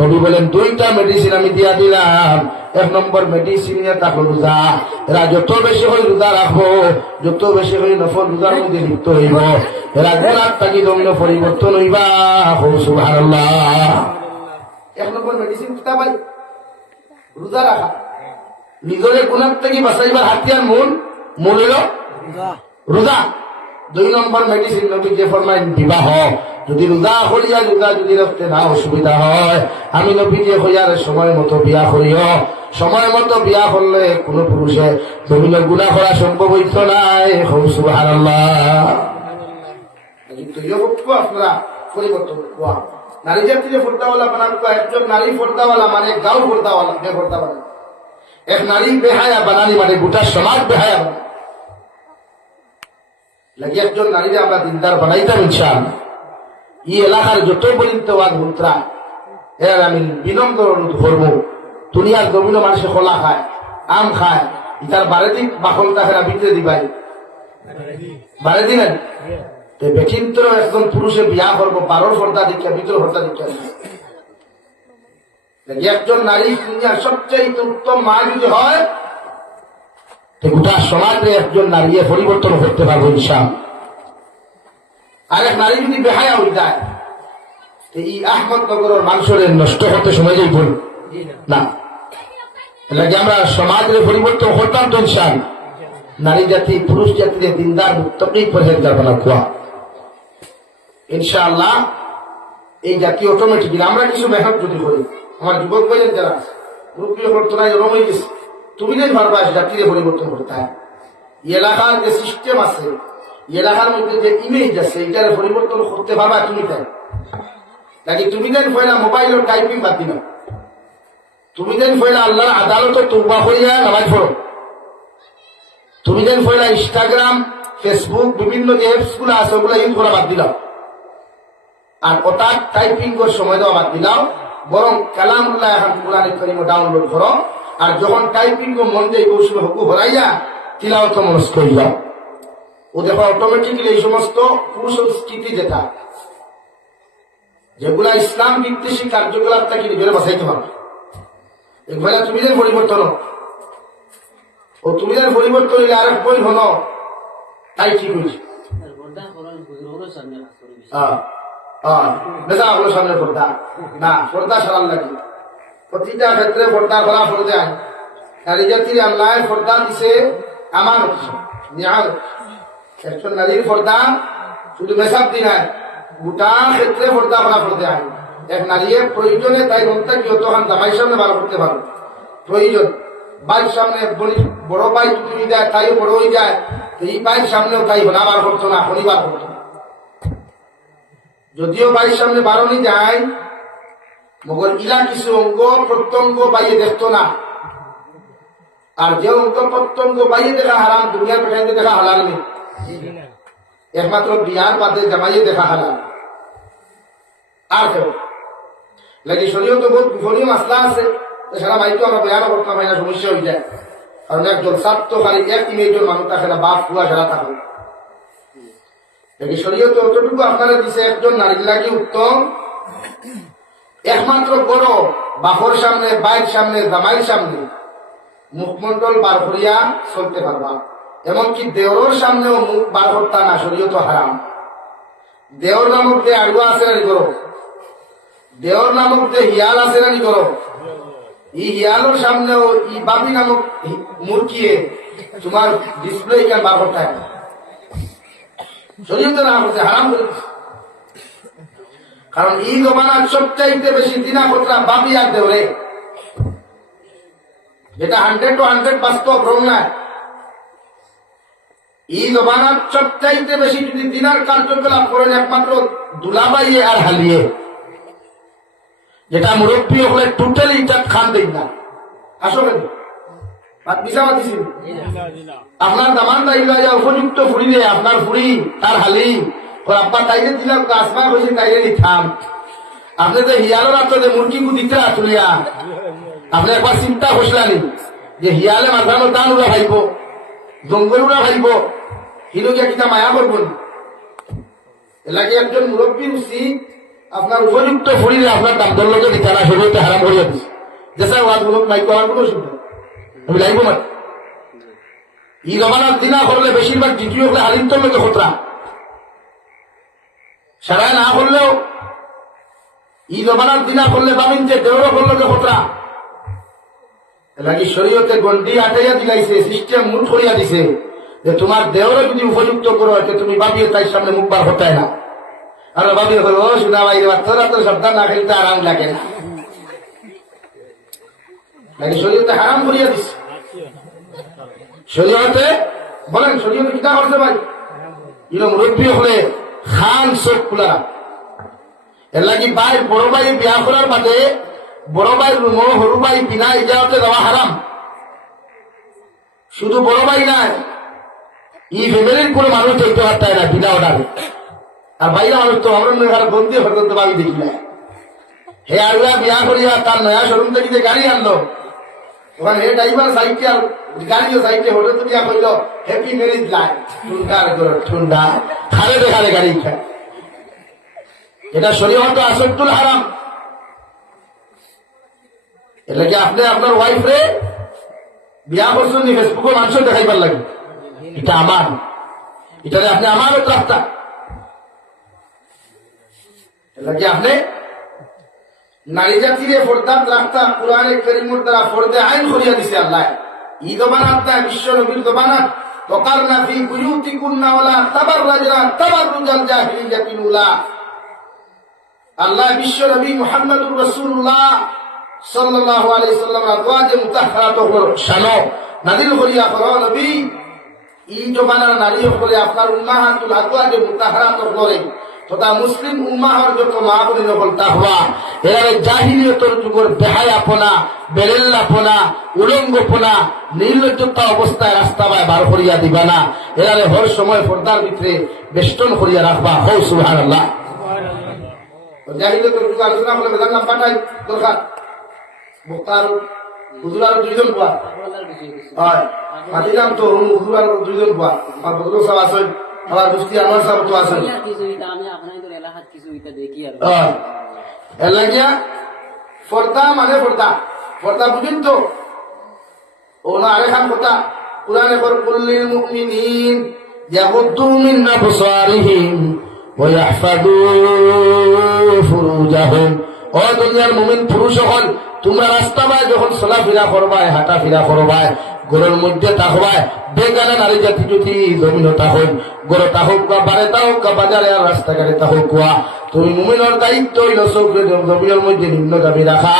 নবী বলেন দুইটা মেডিসিন আমি দিয়া দিলাম। এক নম্বর মেডিসিন থাকলো রোজা। এরা যত বেশি হয়ে রোজা রাখবো, যত বেশি হয়ে নফল রোজার মধ্যে লিপ্ত হইব, এরা গুনাহ থাকি জমিনে পরিবর্তন হইবা। সুবহানাল্লাহ। এক নম্বর মেডিসিন কিতা ভাই? রোজা রাখা। নিজরে গুনাহ থেকে বাঁচাইবার হাতিয়ার মূল হইল রোজা। দুই নম্বর মেডিসিন নবী যে ফরমাইন বিবাহ। যদি রোজা হইয়া রোজা যদি রাখতে না অসুবিধা হয়, আমি নবী যে হইয়ার সময় মতো বিয়া করিও। সময় মতো বিয়া করলে কোন পুরুষে জমিনে গুনাহ করা সম্ভব হইত নাই। সুবহানাল্লাহ। কিন্তু আপনারা পরিবর্তন হওয়া নারী জাতির পর্দাওয়ালা বানান, একজন নারী পর্দাওয়ালা মানে গাঁও পর্দাওয়ালা, বেপর্দাওয়ালা। এক নারী বেহায়া বানানি মানে গোটা সমাজ বেহায়া বানানি। লাগে একজন নারীরে আমরা দিনদার বানাইতাম ইনশাআল্লাহ। এই এলাকার যত পর্যন্ত মুদ্রা এর আমি বিনম্র অনুরোধ করবো, দুনিয়ার জমিন মানুষে কলা খায়, আম খায়, ইতার বারে দিক বাকল তাকে ভিতরে দিবাই বারে দিলেন। বেঠিন্তর একজন পুরুষে বিয়া করবো, বারোর ফর্দা দীক্ষা, ভিতর ফর্দা দীক্ষা। একজন নারী দুনিয়ার সবচেয়ে উত্তম মা যদি হয়, গোটা সমাজে একজন নারী পরিবর্তন করতে পারবো ইনশাআল্লাহ। আর এক নারী যদি বেহায়া হয়ে যায়, এই আহমদনগরের মানুষের নষ্ট করতে সময় যাই বল না। লাগে আমরা সমাজের পরিবর্তন করতাম তো ইনশাআল্লাহ। নারী জাতি পুরুষ জাতির দিনদার মুত্তাকি পরহেজগার বানা খোয়া ইনশাআল্লাহ। এই জাতি অটোমেটিক্যালি আমরা কিছু মেহনত যদি করি, আমার যুবক ভাইয়ের যারা মুরব্বী করতো না, এরকম হয়ে গেছে, তুমি যে ভাববা জাতিরে পরিবর্তন করতে হয়। এলাকার যে সিস্টেম আছে, এলাকার মধ্যে যে ইমেজ আছে, এটার পরিবর্তন করতে পারবা তুমি। তাই নাকি তুমি দেন ফয়লা মোবাইলের টাইপিং বাদ দিবা, তুমি দেন ফয়লা আল্লাহর আদালত তওবা করিয়া নামাজ পড়ো, তুমি দেন ফয়লা ইনস্টাগ্রাম, ফেসবুক, বিভিন্ন যে অ্যাপস গুলো আছে ওগুলো ইউজ করা বাদ দিলাম, আর ওটা টাইপিং এর সময় দেওয়া বাদ দিলাম। বরং কালামুল্লাহ এখন কোরআন কারীম ডাউনলোড করো, আর যখন টাইপিং মন যাই কৌশল হকু হরাইয়া তিলাওয়াত মনস্ক করিবা। ও দেখো অটোমেটিক্যালি এই সমস্ত কুসংস্কৃতি যেগুলা ইসলাম বিদ্বেষী কার্যকলাপ থেকে নিজেরা বাঁচাইতে পারবে, এগুলা তুমি যেন পরিবর্তন ও তুমি যেন পরিবর্তন হইলে আরেক বই হলো তাই ঠিক হয়েছে। সামনে পর্দা না, পর্দা সারার লাগে প্রতিটা ক্ষেত্রে পর্দা করা পড়তে হয়। নারী জাতির আল্লাহ পর্দা দিছে আমার একজন নারীর পর্দা শুধু মেসাব দিন হয়, গোটা ক্ষেত্রে পর্দা করা পড়তে হয়। এক নারী প্রয়োজনে তাই মনটা যতক্ষণ জামাই সামনে বার করতে পারো প্রয়োজন, বাইর সামনে বড় ভাই তুমি যায় তাইও বড় হয়ে যায়, এই ভাইয়ের সামনেও তাই না বার করতো না, শনিবার করতো না। যদিও ভাইয়ের সামনে বারণই যায়, মগর ইলা কিছু অঙ্গ প্রত্যঙ্গ বাইয়ে দেখতো না। আর যে অঙ্গ প্রত্যঙ্গ বাইয়ে দেখা হারাম, দুনিয়ার পেটাইতে দেখা হালাল নেই, একমাত্র বিয়ার বাদে জামাইয়ে দেখা হালাল। আর কেউ লাগে শরীয় তো বহুত বিফলীয় মাসলা আছে, সারা ভাই তো আমরা বয়ান করতাম না, সমস্যা হয়ে যায়। কারণ একজন ছাত্র খালি এক ইমেজের মানুষ থাকে না, বাপ পুয়া সারা থাকে। শরীয় তো অতটুকু আপনারা দিছে, একজন নারীর লাগে উত্তম একমাত্র বড় বাপর সামনে, বাইর সামনে, জামাইয়ের সামনে মুখমন্ডল বার করিয়া চলতে পারবা। এমনকি দেওর সামনেও মুখ বার করতা না, শরীয় তো হারাম। দেওর নামক যে আড়ুয়া আছে না করো, দেওর নামক যে হিয়াল আছে না করো, এই হিয়ালোর সামনেও ই বাপি নামক মুরগিয়ে তোমার ডিসপ্লে কেন বার করতে হয়, শরীয়তে না করতে হারাম করে। কারণ এই জমানার সবচাইতে বেশি দিনা খতরা বাপি আর দেওরে, যেটা 100% বাস্তব রং না। এই জমানার সবচাইতে বেশি যদি দিনার কার্যকলাপ করেন একমাত্র দুলাবাইয়ে আর হালিয়ে, যেটা মুরব্বী হলে টোটালি এটা খান দেই না। আসলে আপনার দামান তাইলে উপযুক্ত ফুড়ি দিয়ে আপনার ফুড়ি তার হালি আব্বা তাইলে দিলাম, আসমা হয়েছে তাইলে নিতাম। আপনি তো হিয়ালের আপনাদের মুরগি দিতে তুলিয়া আপনি একবার চিন্তা করছিলেন যে হিয়ালে মাথানো দান উড়া ভাইব, জঙ্গল উড়া ভাইব, হিরোগিয়া কিতা মায়া করবো। এলাকে একজন মুরব্বী উচিত আপনার উপযুক্ত ফুড়িলে আপনার দাম দল্লকে দিতে না, শরীরতে হারাম করিয়া দিচ্ছে। যে স্যার ওয়াজ মূলক মাইক করার কোনো অসুবিধা আমি লাইব মার। ই জমানার দিনা করলে বেশিরভাগ দ্বিতীয় হলে হালিন্তর লোকে খতরা, সারায় না করলেও ই জমানার দিনা করলে বামিনতে দেওয়া করলোকে খতরা। এলাকি শরীয়তে গন্ডি আটাইয়া দিলাইছে, সিস্টেম মূল করিয়া দিছে যে তোমার দেওয়ারও যদি উপযুক্ত করো তুমি ভাবিয়ে তাই সামনে মুখ বার হতায় না। আর ভাবিয়ে হলো শোনা বাইরে বাচ্চারা তো সাবধান না খেলতে আরাম লাগে না, নাকি শরীয়তে হারাম করিয়া দিছে। শরীয়তে বলেন শরীয়তে কিতা করছে ভাই, ইনো মুরব্বী হলে খান চোখ খোলা। এর লাগি ভাই বড় ভাই বিয়া করার বাদে বড় ভাই রুম সরু ভাই বিনা ইজাজতে যাওয়া হারাম। শুধু বড় ভাই নাই, ই ফ্যামিলির কোনো মানুষ চলতে পারতায় না বিনা অর্ডারে। আর বাইরা মানুষ তো আমরা মেঘার বন্দি হরত ভাবি দেখি না। হে আগুয়া বিয়া করিয়া তার নয়া শোরুম থেকে যে গাড়ি আনলো, ওখানে হে ড্রাইভার সাইকেল আর গাড়িও সাইকেল হোটেল দিয়া কইল হ্যাপি ম্যারেজ লাইফ, ঠুন্ডার ঠুন্ডা খালে দেখালে গাড়ি খায়। এটা শরীয়ত আসল হারাম। এটা কি আপনি আপনার ওয়াইফ রে বিয়া করছেন ফেসবুকে মানুষ দেখাইবার লাগে, এটা আমার, এটা আপনি আমারও রাস্তা। এটা কি আপনি নারী জাতিরে ফোরদাত রাখতা কোরআনে কারীমের দ্বারা ফরদে আইন করিয়া দিছে আল্লাহ। ই জমানাত না, বিশ্ব নবীর জমানাত ওয়াকারনা ফি বুয়ুতিকুন্না ওয়ালা তাবাররাজনা তাবাররুজাল জাহিলিয়াতিল উলা। আল্লাহ বিশ্ব নবী মুহাম্মদুর রাসূলুল্লাহ সাল্লাল্লাহু আলাইহি সাল্লাম আজওয়াজে মুতাহহারাতুর শানো নাযিল করিয়া করো নবী ই জমানার নারী হলে আপনার উম্মাহাতুল আজওয়াজে মুতাহহারাতুর করে তথা মুসলিম উম্মাহর যত মা বোনের হল তাহওয়া এরা জাহিলিয়তের যুগের বেহায়াপনা, বেরেল্লাপনা, উলঙ্গপনা, নির্লজ্জতা অবস্থায় রাস্তা বায় বার করিয়া দিবা না। এরা হর সময় পর্দার ভিতরে বেষ্টন করিয়া রাখবা। হো সুবহানাল্লাহ। জাহিলিয়তের যুগ আলোচনা করলে বেদার নাম পাঠাই দরকার। বক্তার হুজুর আরো দুইজন পাওয়া হয়, মাতিলাম তো হুজুর আরো দুইজন পাওয়া, আর বদল সব আছে, আবার মুফতি আমার সাহেব তো আছে। ফর্দা মানে ফর্দা, ফর্দা বুঝেন তো? ও না আরেকখান কথা কুরআনে কর কুল্লিল মুমিনিন ইয়াগুদ্দু মিন আবসারিহিম ওয়া ইয়াহফাযু ফুরুজাহুম। ও দুনিয়ার মুমিন পুরুষ হল, তোমরা রাস্তা বায় যখন চলাফেরা করবায়, হাঁটাফেরা করবায়, গরুর মধ্যে তাহবায় বেগানা নারী জাতি যদি জমিন তাহন গরু তাহক বা বারে তাহক বা বাজারে আর রাস্তাঘাটে তাহক তুমি মুমিনের দায়িত্ব হইল চোখে জমিনের মধ্যে নিম্নগামী রাখা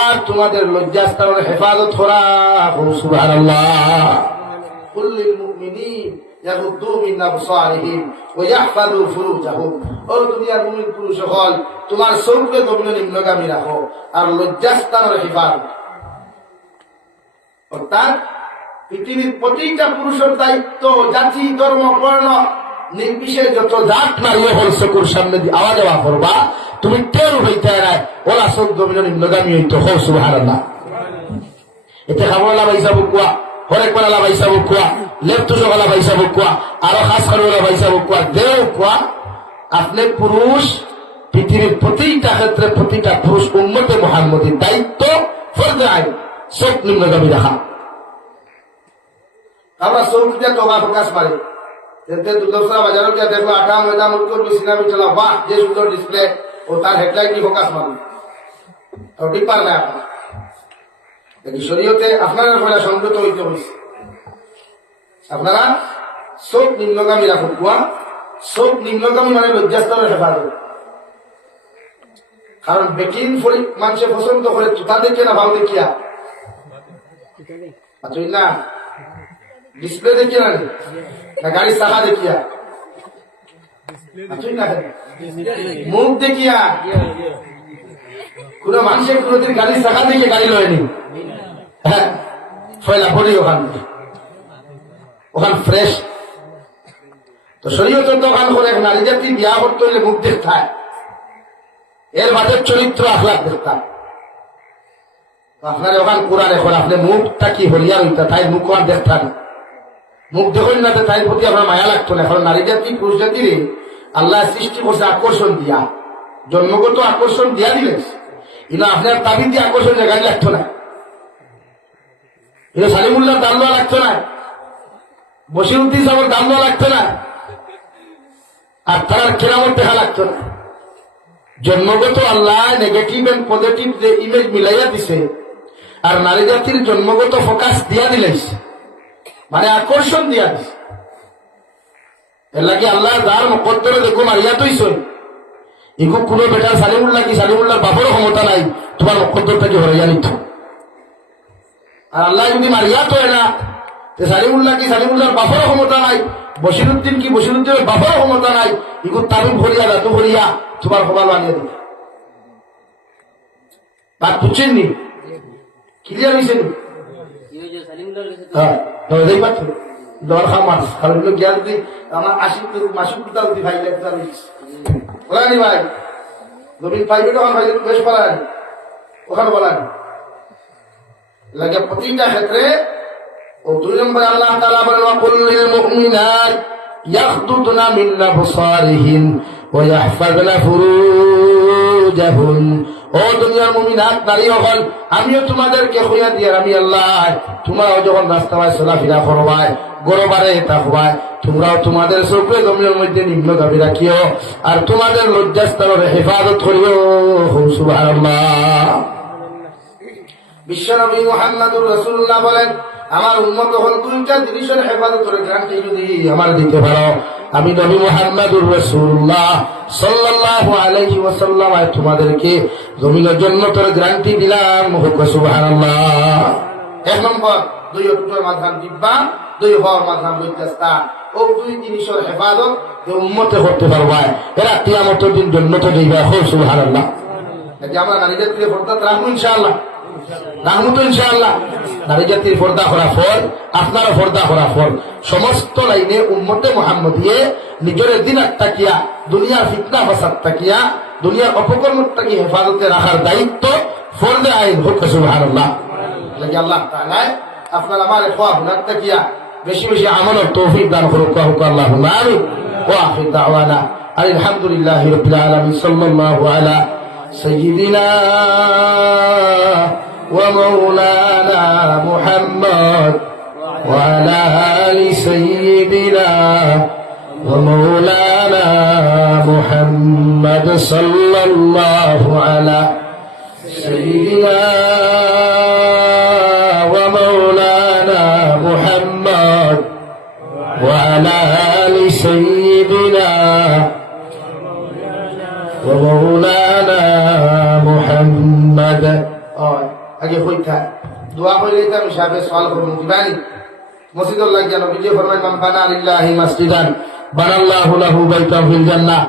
আর তোমাদের লজ্জাস্থানের হেফাজত করা। সুবহানাল্লাহ। কুল লিল মুমিনিন ইয়াগুদ্দু মিন আবসারিহিম ওয়া ইয়াহফাযু ফুরুজাহুম। ও দুনিয়ার মুমিন পুরুষ হল তোমার চোখে জমিনের নিম্নগামী রাখো আর লজ্জাস্থানের হেফাজত। অর্থাৎ পৃথিবীর প্রতিটা পুরুষের দায়িত্ব জাতি ধর্ম বর্ণ নির্বিশেষে যত জাত নারী হল চকুর সামনে দিয়ে আওয়াজ দেওয়া করবা তুমি টের হইতে নাই ওলা চোখ জমিন নিম্নগামী হইতো। হো সুবহানাল্লাহ। এতে খাবলা বাইসা বুকুয়া হরেক বেলা বাইসা বুকুয়া লেফট সকালা বাইসা বুকুয়া আরো খাস খারোলা বাইসা বুকুয়া দেও কুয়া আপনি পুরুষ পৃথিবীর প্রতিটা ক্ষেত্রে প্রতিটা পুরুষ উম্মতে মুহাম্মদীর দায়িত্ব ফরজে আইন চোখ নিম্নগামী রাখা। আমরা চোখ দিয়ে তোবা প্রকাশ পারে দুর্দশা বাজারে গিয়ে দেখলো 58 মেদা মুলকুর সিনামি চলা বাহ যে সুন্দর ডিসপ্লে ও তার হেডলাইট কি ফোকাস মারবে ওটি পার না আপনার শরীয়তে আপনারা পয়লা সংযত হইতে হয়েছে। আপনারা চোখ নিম্নগামী রাখুন কুয়া চোখ নিম্নগামী মানে লজ্জাস্থানের হেফাজত। কারণ বেকিন মানুষে পছন্দ করে তুতা দেখে না ভালো দেখিয়া না ডিসপ্লে দেখিয়া না গাড়ির চাকা দেখিয়া মুখ দেখিয়া কোন মানুষের কোনদিন গাড়ির চাকা দেখে গাড়ি লয়নি। হ্যাঁ ফয়লা পড়ি ওখান ফ্রেশ তো শরীয়ত দোকান করে নারী জাতি বিয়া করতে হইলে মুখ দেখতায় এর বাদের চরিত্র আখলাক দেখতাম। আপনার ওখান কোরআন এখন আপনি মুখটা কি হরিয়া হইতা তাই মুখ আর দেখতাম মুখ দেখুন না তাই প্রতি আপনার মায়া লাগতো না। এখন নারী জাতি পুরুষ জাতির আল্লাহ সৃষ্টি করছে আকর্ষণ দিয়া জন্মগত আকর্ষণ দিয়া দিলেন কিন্তু আপনার তাবি দিয়ে আকর্ষণ জায়গায় লাগতো না। এটা সালিমুল্লাহর দাম দেওয়া লাগতো না বসিরুদ্দিন সাহেবের দাম দেওয়া লাগতো না আর তার কেরামত দেখা লাগতো না। জন্মগত আল্লাহ নেগেটিভ এন্ড পজিটিভ যে ইমেজ মিলাইয়া দিছে আর নারী জাতির জন্মগত ফোকাস দিয়া দিলেন মানে আকর্ষণ দিয়া দিছে। এর লাগে আল্লাহ যার মুকদ্দরে দেখো মারিয়া তৈছ এগু কোনো বেটার সালিমুল্লাহ কি সালিমুল্লাহর বাপরও ক্ষমতা নাই তোমার মুকদ্দরটা কি হরিয়া নিত। আর আল্লাহ যদি মারিয়া তো না সালিমুল্লাহ কি সালিমুল্লাহর বাপরও ক্ষমতা নাই বসিরুদ্দিন কি বসিরুদ্দিনের বাপরও ক্ষমতা নাই এগু তারু ভরিয়া দাতু ভরিয়া তোমার খবর বানিয়ে দিবে। বাদ বুঝছেননি ক্লিয়ার হয়েছেন? হ্যাঁ পাচ্ছ দর খামাস কারণ জ্ঞান দি আমার 80 মাসুক দি ভাই লাগতে বলানি ভাই জমিন পাইবে তখন ভাই বেশ বলানি ওখানে বলানি লাগে প্রতিটা ক্ষেত্রে ও 2 নম্বর আল্লাহ তাআলা বলেন ওয়া কুল লিল মুমিনাত ইয়াগদুদনা মিন আবসারিহিম ওয়া ইয়াহফাযনা ফুরুজাহুম। ও দুনিয়ার মুমিনাত নারী হল আমিও তোমাদেরকে কইয়া দিয়ে আমি আল্লাহ তোমরাও যখন রাস্তায় চলাফেরা করবাই গরবারে থাকবাই তোমরাও তোমাদের চোখে জমির মধ্যে নিম্নগামী রাখিও আর তোমাদের লজ্জাস্থানের হেফাজত করিও। সুবহানাল্লাহ। বিশ্বনবী মুহাম্মদুর রাসূলুল্লাহ বলেন আমার উম্মত হল 2টা জিনিসের হেফাজতের গ্যারান্টি যদি আমার দিতে পারো আমি নবী মুহাম্মদুর রাসূলুল্লাহ সাল্লাল্লাহু আলাইহি ওয়াসাল্লাম তোমাদেরকে জমিনের জান্নাতের গ্যারান্টি দিলাম। সুবহানাল্লাহ। 1 নম্বর 2 অক্টোবর মাধান দিব্বা 2 হওয়ার মাধান লজ্জাস্তা ও 2 জিনিসের হেফাজত যে উম্মতে করতে পারবা এরা কিয়ামতের দিন জান্নাতে যাইবা। সুবহানাল্লাহ। যে আমরা নারী জাতির পর্দা রাখবো ইনশাআল্লাহ রাখবো তো ইনশাআল্লাহ। নারী জাতির পর্দা করা ফল আপনারও পর্দা করা ফল সমস্ত লাইনে উম্মতে মুহাম্মদিয়ে নিজের দিন আত্মাকিয়া দুনিয়ার ফিতনা ফাসাদ তাকিয়া দুনিয়ার অপকর্ম তাকি হেফাজতে রাখার দায়িত্ব ফরজে আইন হোক। সুবহানাল্লাহ। লাগে আল্লাহ তাআলা আপনার আমার খোয়া গুনাহ তাকিয়া বেশি বেশি আমলের তৌফিক দান করুক। আল্লাহুম্মা আমিন। ওয়া আখির দাওয়ানা আলহামদুলিল্লাহি রাব্বিল আলামিন। সাল্লাল্লাহু আলা সাইয়্যিদিনা ومولانا محمد وعلى آل سيدنا ومولانا محمد صلى الله على سيدنا ومولانا ومولانا محمد আগে হইতা দোয়া কইলে আমি সাহেবের সওয়াল করব দিবানি মসজিদুল্লাহ জানো বিজয় ফরমান মান বানা লিল্লাহি মাসজিদান বানাল্লাহু লাহু বাইতান ফিল জান্নাহ